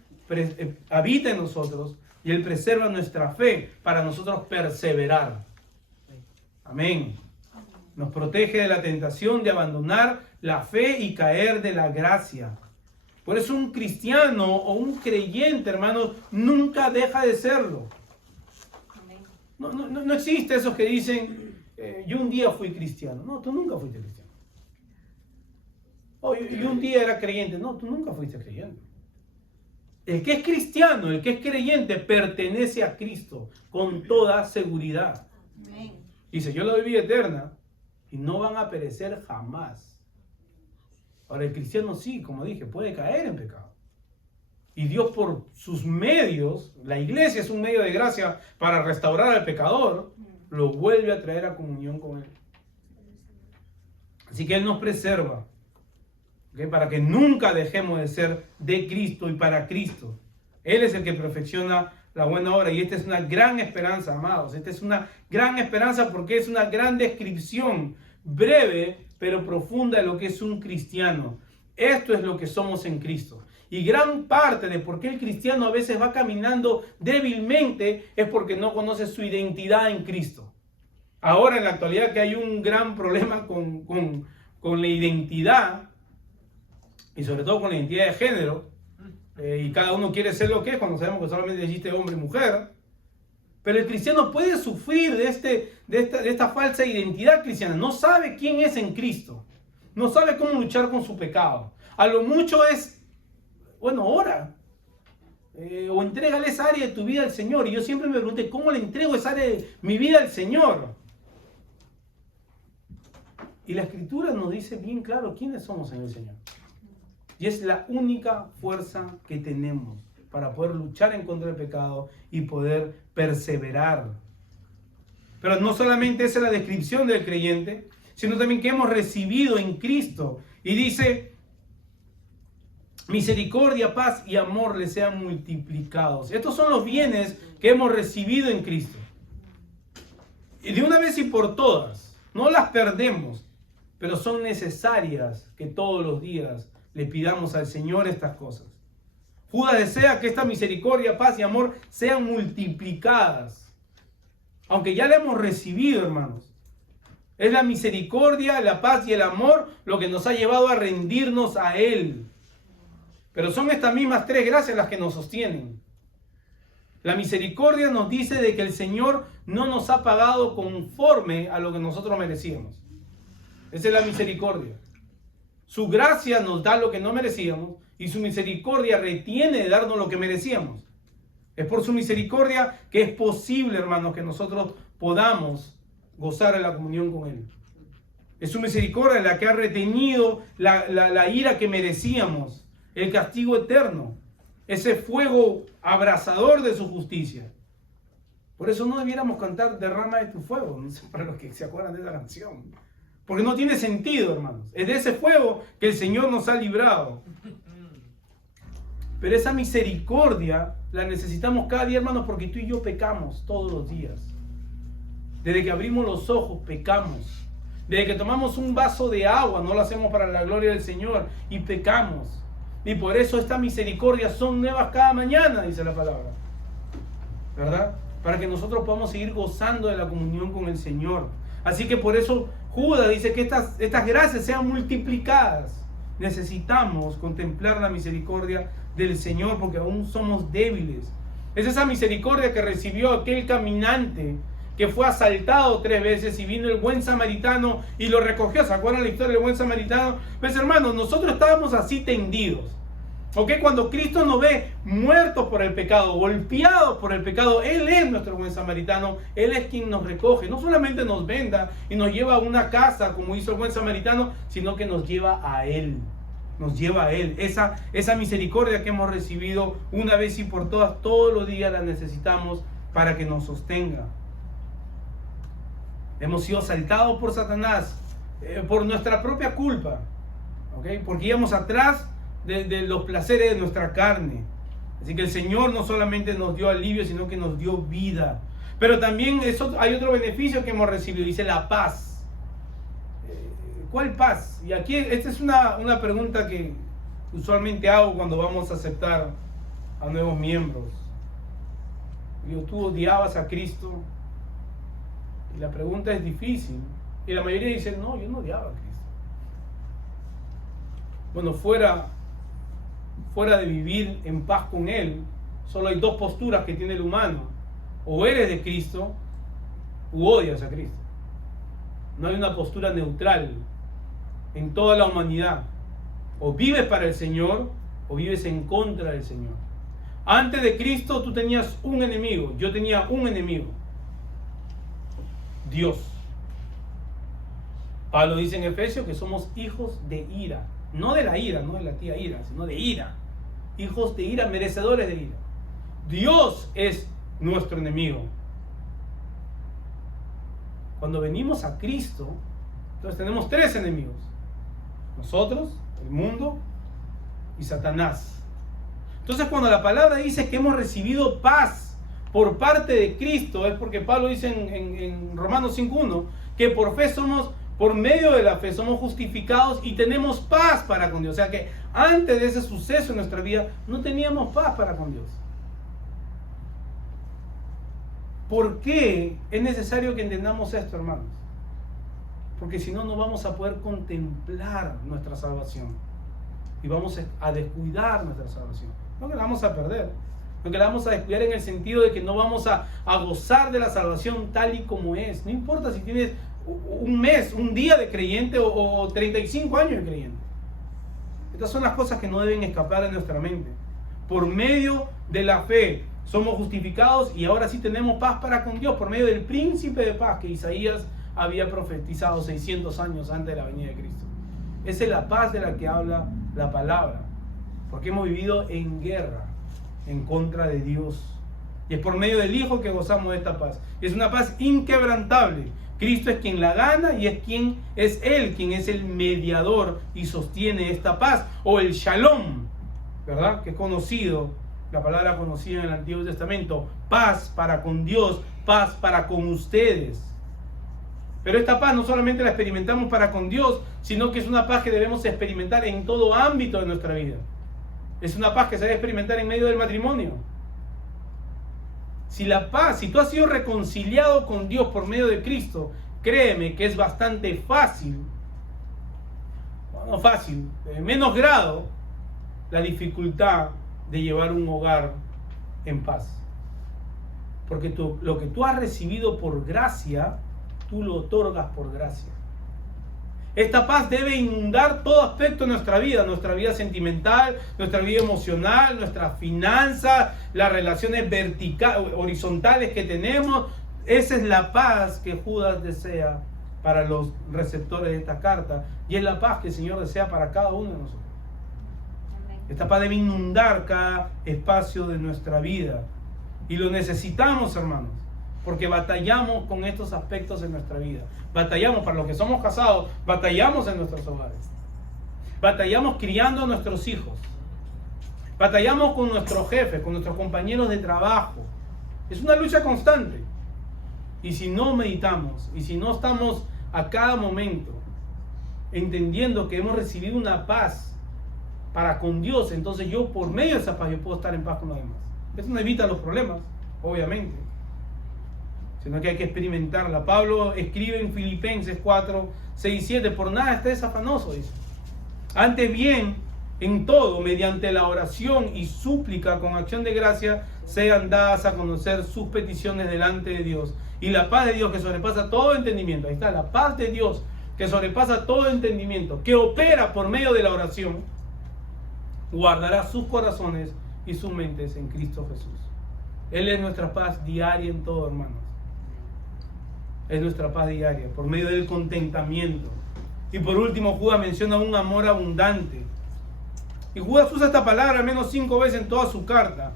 habita en nosotros y Él preserva nuestra fe para nosotros perseverar. Amén. Nos protege de la tentación de abandonar la fe y caer de la gracia. Por eso un cristiano o un creyente, hermanos, nunca deja de serlo. No existe esos que dicen, yo un día fui cristiano. No, tú nunca fuiste cristiano. Oh, yo un día era creyente. No, tú nunca fuiste creyente. El que es cristiano, el que es creyente, pertenece a Cristo con toda seguridad. Amén. Dice, yo la vida eterna y no van a perecer jamás. Ahora el cristiano sí, como dije, puede caer en pecado. Y Dios por sus medios, la iglesia es un medio de gracia para restaurar al pecador, lo vuelve a traer a comunión con Él. Así que Él nos preserva, ¿okay? Para que nunca dejemos de ser de Cristo y para Cristo. Él es el que perfecciona la buena obra, y esta es una gran esperanza, amados. Esta es una gran esperanza porque es una gran descripción, breve pero profunda, de lo que es un cristiano. Esto es lo que somos en Cristo. Y gran parte de por qué el cristiano a veces va caminando débilmente es porque no conoce su identidad en Cristo. Ahora en la actualidad que hay un gran problema con la identidad, y sobre todo con la identidad de género, y cada uno quiere ser lo que es cuando sabemos que solamente existe hombre y mujer. Pero el cristiano puede sufrir de esta falsa identidad cristiana. No sabe quién es en Cristo. No sabe cómo luchar con su pecado. A lo mucho es, bueno, ora. O entrégale esa área de tu vida al Señor. Y yo siempre me pregunté, ¿cómo le entrego esa área de mi vida al Señor? Y la Escritura nos dice bien claro quiénes somos en el Señor. Y es la única fuerza que tenemos para poder luchar en contra del pecado y poder perseverar. Pero no solamente esa es la descripción del creyente, sino también que hemos recibido en Cristo. Y dice, misericordia, paz y amor les sean multiplicados. Estos son los bienes que hemos recibido en Cristo. Y de una vez y por todas, no las perdemos, pero son necesarias que todos los días le pidamos al Señor estas cosas. Judas desea que esta misericordia, paz y amor sean multiplicadas. Aunque ya la hemos recibido, hermanos. Es la misericordia, la paz y el amor lo que nos ha llevado a rendirnos a Él. Pero son estas mismas tres gracias las que nos sostienen. La misericordia nos dice de que el Señor no nos ha pagado conforme a lo que nosotros merecíamos. Esa es la misericordia. Su gracia nos da lo que no merecíamos y su misericordia retiene de darnos lo que merecíamos. Es por su misericordia que es posible, hermanos, que nosotros podamos gozar de la comunión con Él. Es su misericordia la que ha retenido la ira que merecíamos, el castigo eterno, ese fuego abrasador de su justicia. Por eso no debiéramos cantar Derrama de tu fuego, no sé para los que se acuerdan de esa canción. Porque no tiene sentido, hermanos. Es de ese fuego que el Señor nos ha librado. Pero esa misericordia la necesitamos cada día, hermanos, porque tú y yo pecamos todos los días. Desde que abrimos los ojos, pecamos. Desde que tomamos un vaso de agua, no lo hacemos para la gloria del Señor y pecamos. Y por eso esta misericordia son nuevas cada mañana, dice la palabra. ¿Verdad? Para que nosotros podamos seguir gozando de la comunión con el Señor. Así que por eso Judas dice que estas gracias sean multiplicadas. Necesitamos contemplar la misericordia del Señor porque aún somos débiles. Es esa misericordia que recibió aquel caminante que fue asaltado 3 veces y vino el buen samaritano y lo recogió. ¿Se acuerdan la historia del buen samaritano? Pues hermanos, nosotros estábamos así tendidos. ¿Ok? Cuando Cristo nos ve muertos por el pecado, golpeados por el pecado, Él es nuestro buen samaritano. Él es quien nos recoge. No solamente nos venda y nos lleva a una casa como hizo el buen samaritano, sino que nos lleva a Él. Nos lleva a Él. Esa misericordia que hemos recibido una vez y por todas, todos los días la necesitamos para que nos sostenga. Hemos sido asaltados por Satanás, por nuestra propia culpa, ¿okay? Porque íbamos atrás de los placeres de nuestra carne. Así que el Señor no solamente nos dio alivio, sino que nos dio vida. Pero también hay otro beneficio que hemos recibido, dice la paz. ¿Cuál paz? Y aquí esta es una pregunta que usualmente hago cuando vamos a aceptar a nuevos miembros. Digo, ¿tú odiabas a Cristo? Y la pregunta es difícil. Y la mayoría dicen, no, yo no odiaba a Cristo. Bueno, fuera de vivir en paz con Él, solo hay 2 posturas que tiene el humano. O eres de Cristo, u odias a Cristo. No hay una postura neutral en toda la humanidad. O vives para el Señor, o vives en contra del Señor. Antes de Cristo tú tenías un enemigo, yo tenía un enemigo. Dios. Pablo dice en Efesios que somos hijos de ira. No de la ira, no de la tía ira, sino de ira. Hijos de ira, merecedores de ira. Dios es nuestro enemigo. Cuando venimos a Cristo, entonces tenemos 3 enemigos. Nosotros, el mundo y Satanás. Entonces cuando la palabra dice que hemos recibido paz por parte de Cristo, es porque Pablo dice en Romanos 5:1 que por medio de la fe somos justificados y tenemos paz para con Dios. O sea que antes de ese suceso en nuestra vida no teníamos paz para con Dios. ¿Por qué es necesario que entendamos esto, hermanos? Porque si no, no vamos a poder contemplar nuestra salvación y vamos a descuidar nuestra salvación. No que la vamos a perder, no que la vamos a descuidar en el sentido de que no vamos a gozar de la salvación tal y como es. No importa si tienes un mes, un día de creyente o 35 años de creyente. Estas son las cosas que no deben escapar de nuestra mente. Por medio de la fe somos justificados y ahora sí tenemos paz para con Dios por medio del príncipe de paz que Isaías había profetizado 600 años antes de la venida de Cristo. Esa es la paz de la que habla la palabra, porque hemos vivido en guerra en contra de Dios. Y es por medio del Hijo que gozamos de esta paz. Es una paz inquebrantable. Cristo es quien la gana y es Él quien es el mediador y sostiene esta paz. O el Shalom, ¿verdad? Que es conocido, la palabra conocida en el Antiguo Testamento. Paz para con Dios, paz para con ustedes. Pero esta paz no solamente la experimentamos para con Dios, sino que es una paz que debemos experimentar en todo ámbito de nuestra vida. Es una paz que se debe experimentar en medio del matrimonio. Si tú has sido reconciliado con Dios por medio de Cristo, créeme que es bastante fácil, menos grado, la dificultad de llevar un hogar en paz. Porque lo que tú has recibido por gracia, tú lo otorgas por gracia. Esta paz debe inundar todo aspecto de nuestra vida sentimental, nuestra vida emocional, nuestras finanzas, las relaciones horizontales que tenemos. Esa es la paz que Judas desea para los receptores de esta carta, y es la paz que el Señor desea para cada uno de nosotros. Esta paz debe inundar cada espacio de nuestra vida, y lo necesitamos, hermanos, porque batallamos con estos aspectos en nuestra vida. Batallamos, para los que somos casados, batallamos en nuestros hogares, batallamos criando a nuestros hijos, batallamos con nuestros jefes, con nuestros compañeros de trabajo. Es una lucha constante. Y si no meditamos, y si no estamos a cada momento entendiendo que hemos recibido una paz para con Dios, entonces yo, por medio de esa paz, yo puedo estar en paz con los demás. Eso no evita los problemas, obviamente, sino que hay que experimentarla. Pablo escribe en Filipenses 4, 6 y 7: por nada estés afanoso, dice. Antes bien, en todo, mediante la oración y súplica con acción de gracia, sean dadas a conocer sus peticiones delante de Dios. Y la paz de Dios, que sobrepasa todo entendimiento, ahí está, la paz de Dios que sobrepasa todo entendimiento, que opera por medio de la oración, guardará sus corazones y sus mentes en Cristo Jesús. Él es nuestra paz diaria en todo, hermanos. Es nuestra paz diaria, por medio del contentamiento. Y por último, Judas menciona un amor abundante. Y Judas usa esta palabra al menos 5 veces en toda su carta.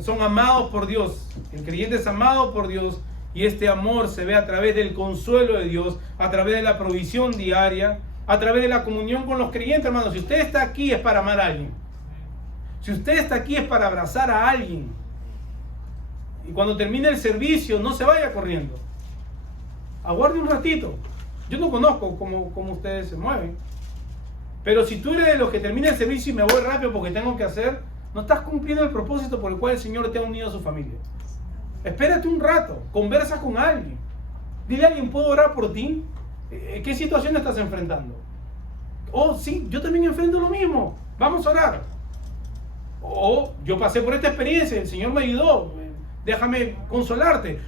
Son amados por Dios. El creyente es amado por Dios, y este amor se ve a través del consuelo de Dios, a través de la provisión diaria, a través de la comunión con los creyentes, hermanos. Si usted está aquí es para amar a alguien. Si usted está aquí es para abrazar a alguien. Y cuando termine el servicio, no se vaya corriendo. Aguarde un ratito. Yo no conozco cómo ustedes se mueven. Pero si tú eres de los que termina el servicio y me voy rápido porque tengo que hacer, no estás cumpliendo el propósito por el cual el Señor te ha unido a su familia. Espérate un rato, conversa con alguien. Dile a alguien: ¿puedo orar por ti? ¿Qué situación estás enfrentando? Oh, sí, yo también enfrento lo mismo. Vamos a orar. Oh, yo pasé por esta experiencia, el Señor me ayudó. Déjame consolarte.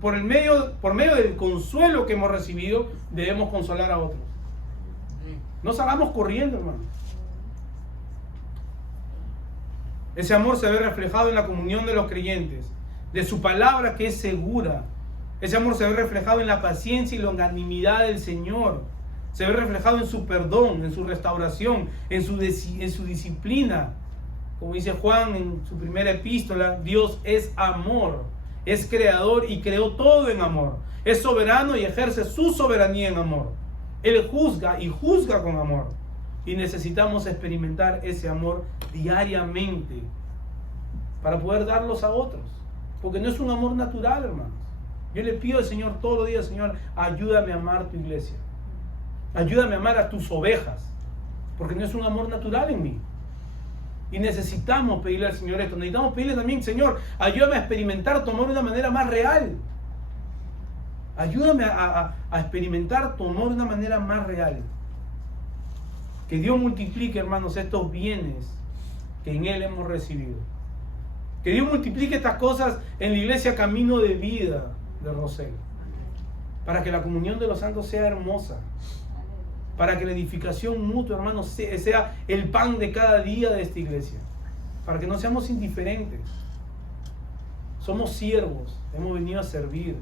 Por medio del consuelo que hemos recibido, debemos consolar a otros. No salgamos corriendo, hermano. Ese amor se ve reflejado en la comunión de los creyentes, de su palabra que es segura. Ese amor se ve reflejado en la paciencia y longanimidad del Señor. Se ve reflejado en su perdón, en su restauración, en su disciplina. Como dice Juan en su primera epístola, Dios es amor, es creador y creó todo en amor. Es soberano y ejerce su soberanía en amor. Él juzga y juzga con amor. Y necesitamos experimentar ese amor diariamente para poder darlos a otros. Porque no es un amor natural, hermanos. Yo le pido al Señor todos los días: Señor, ayúdame a amar tu iglesia. Ayúdame a amar a tus ovejas. Porque no es un amor natural en mí. Y necesitamos pedirle al Señor esto. Necesitamos pedirle también: Señor, ayúdame a experimentar tu amor de una manera más real. Ayúdame a experimentar tu amor de una manera más real. Que Dios multiplique, hermanos, estos bienes que en Él hemos recibido. Que Dios multiplique estas cosas en la iglesia Camino de Vida de Rosell. Para que la comunión de los santos sea hermosa. Para que la edificación mutua, hermanos, sea el pan de cada día de esta iglesia. Para que no seamos indiferentes. Somos siervos, hemos venido a servir.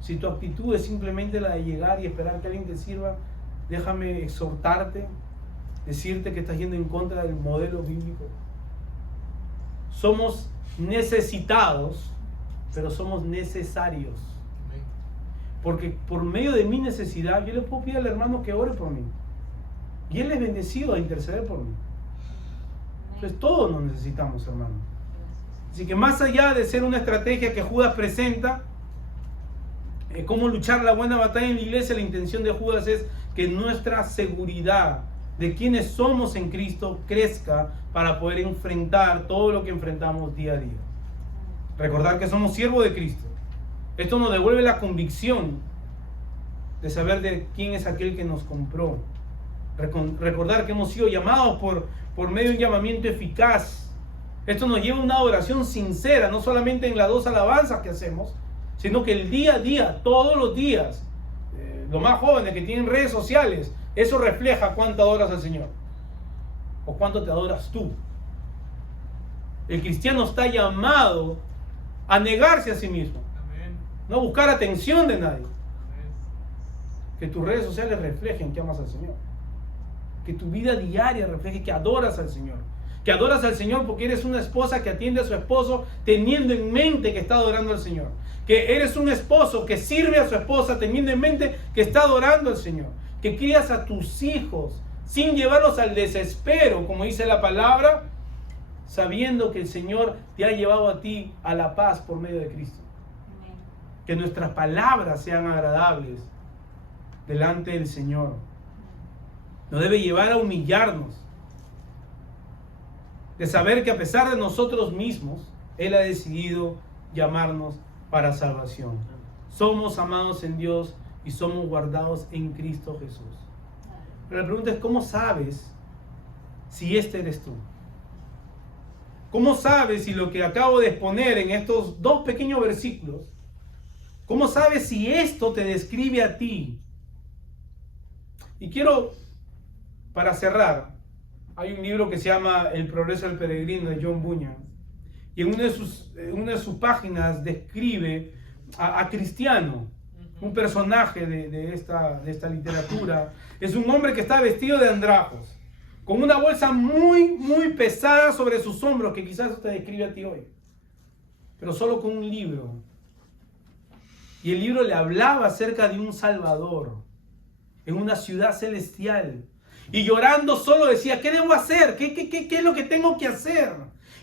Si tu actitud es simplemente la de llegar y esperar que alguien te sirva, déjame exhortarte, decirte que estás yendo en contra del modelo bíblico. Somos necesitados, pero somos necesarios. Porque por medio de mi necesidad, yo le puedo pedir al hermano que ore por mí. Y él es bendecido a interceder por mí. Entonces todos nos necesitamos, hermano. Así que más allá de ser una estrategia que Judas presenta, cómo luchar la buena batalla en la iglesia, la intención de Judas es que nuestra seguridad de quienes somos en Cristo crezca para poder enfrentar todo lo que enfrentamos día a día. Recordar que somos siervos de Cristo. Esto nos devuelve la convicción de saber de quién es aquel que nos compró. Recordar que hemos sido llamados por medio de un llamamiento eficaz. Esto nos lleva a una adoración sincera, no solamente en las 2 alabanzas que hacemos, sino que el día a día, todos los días, los más jóvenes que tienen redes sociales, eso refleja cuánto adoras al Señor o cuánto te adoras tú. El cristiano está llamado a negarse a sí mismo, no buscar atención de nadie, Que tus redes sociales reflejen que amas al Señor. Que tu vida diaria refleje que adoras al Señor. Que adoras al Señor porque eres una esposa que atiende a su esposo teniendo en mente que está adorando al Señor. Que eres un esposo que sirve a su esposa teniendo en mente que está adorando al Señor. Que crías a tus hijos sin llevarlos al desespero, como dice la palabra, sabiendo que el Señor te ha llevado a ti a la paz por medio de Cristo. Amén. Que nuestras palabras sean agradables delante del Señor. Nos debe llevar a humillarnos, de saber que a pesar de nosotros mismos, Él ha decidido llamarnos para salvación. Somos amados en Dios y somos guardados en Cristo Jesús. Pero la pregunta es, ¿cómo sabes si este eres tú? ¿Cómo sabes si lo que acabo de exponer en estos 2 pequeños versículos, cómo sabes si esto te describe a ti? Y quiero, para cerrar, hay un libro que se llama El progreso del peregrino de John Bunyan. Y en una de sus páginas describe a Cristiano, un personaje de esta literatura. Es un hombre que está vestido de andrajos, con una bolsa muy pesada sobre sus hombros, que quizás te describe a ti hoy, pero solo con un libro. Y el libro le hablaba acerca de un Salvador en una ciudad celestial. Y llorando solo decía, ¿qué debo hacer? ¿Qué es lo que tengo que hacer?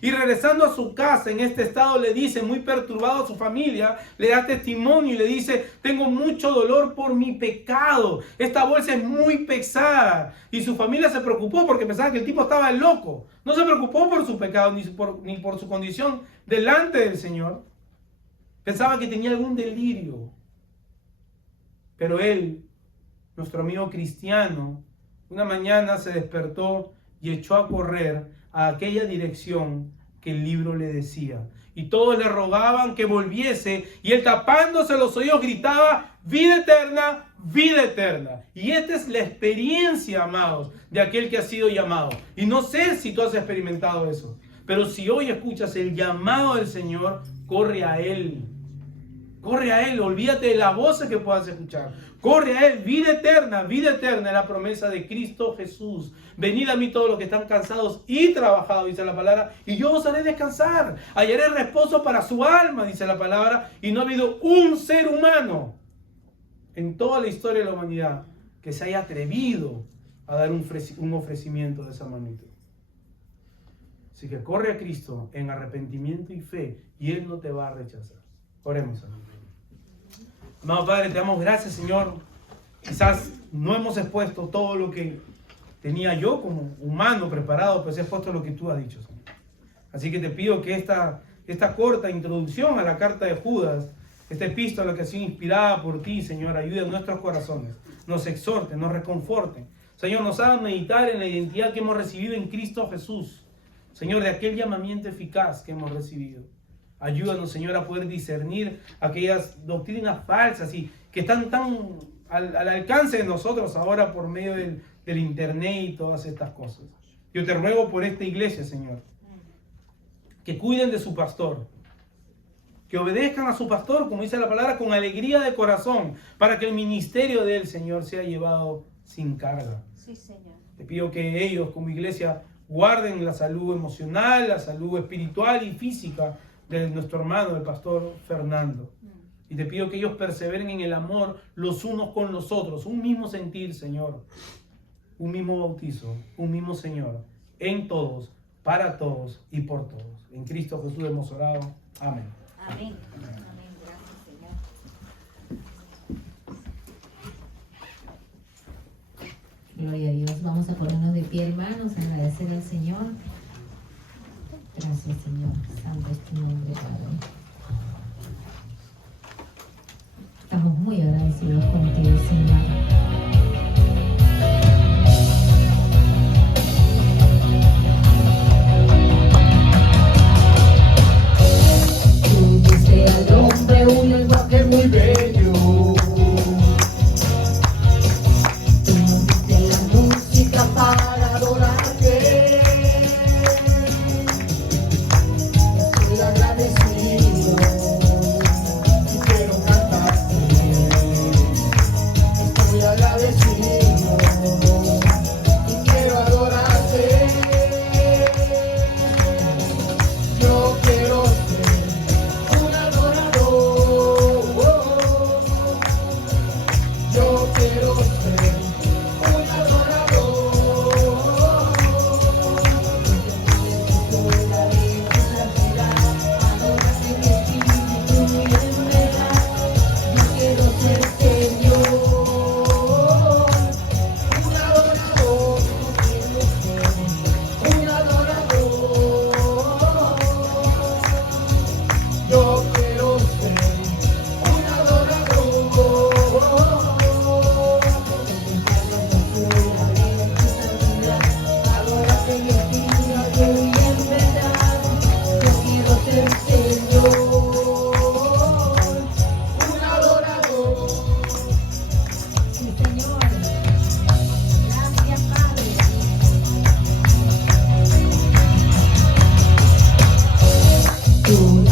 Y regresando a su casa en este estado le dice, muy perturbado a su familia, le da testimonio y le dice, tengo mucho dolor por mi pecado. Esta bolsa es muy pesada. Y su familia se preocupó porque pensaba que el tipo estaba loco. No se preocupó por su pecado ni por su condición delante del Señor. Pensaba que tenía algún delirio. Pero él, nuestro amigo cristiano, una mañana se despertó y echó a correr a aquella dirección que el libro le decía. Y todos le rogaban que volviese, y él, tapándose los oídos, gritaba, vida eterna, vida eterna. Y esta es la experiencia, amados, de aquel que ha sido llamado. Y no sé si tú has experimentado eso, pero si hoy escuchas el llamado del Señor, corre a Él. Corre a Él, olvídate de las voces que puedas escuchar. Corre a Él, vida eterna es la promesa de Cristo Jesús. Venid a mí todos los que están cansados y trabajados, dice la palabra, y yo os haré descansar. Hallaré reposo para su alma, dice la palabra, y no ha habido un ser humano en toda la historia de la humanidad que se haya atrevido a dar un ofrecimiento de esa magnitud. Así que corre a Cristo en arrepentimiento y fe, y Él no te va a rechazar. Oremos, amén. Amado Padre, te damos gracias, Señor. Quizás no hemos expuesto todo lo que tenía yo como humano preparado, pues he expuesto lo que tú has dicho, Señor. Así que te pido que esta corta introducción a la carta de Judas, esta epístola que ha sido inspirada por ti, Señor, ayude a nuestros corazones, nos exhorte, nos reconforte. Señor, nos haga meditar en la identidad que hemos recibido en Cristo Jesús. Señor, de aquel llamamiento eficaz que hemos recibido. Ayúdanos, Señor, a poder discernir aquellas doctrinas falsas y que están tan al alcance de nosotros ahora por medio del internet y todas estas cosas. Yo te ruego por esta iglesia, Señor, que cuiden de su pastor, que obedezcan a su pastor, como dice la palabra, con alegría de corazón, para que el ministerio del Señor sea llevado sin carga. Sí, Señor. Te pido que ellos, como iglesia, guarden la salud emocional, la salud espiritual y física de nuestro hermano, el pastor Fernando. Y te pido que ellos perseveren en el amor los unos con los otros. Un mismo sentir, Señor. Un mismo bautizo. Un mismo Señor. En todos, para todos y por todos. En Cristo Jesús hemos orado. Amén. Amén. Amén. Gracias, Señor. Gloria a Dios. Vamos a ponernos de pie, hermanos, a agradecer al Señor. Gracias, Señor. Santo es tu nombre, Padre. Estamos muy agradecidos contigo, Señor. Tú diste al hombre un lenguaje muy bello. Tú nos diste la música para adorarte. Estoy agradecido y quiero cantarte. Estoy tú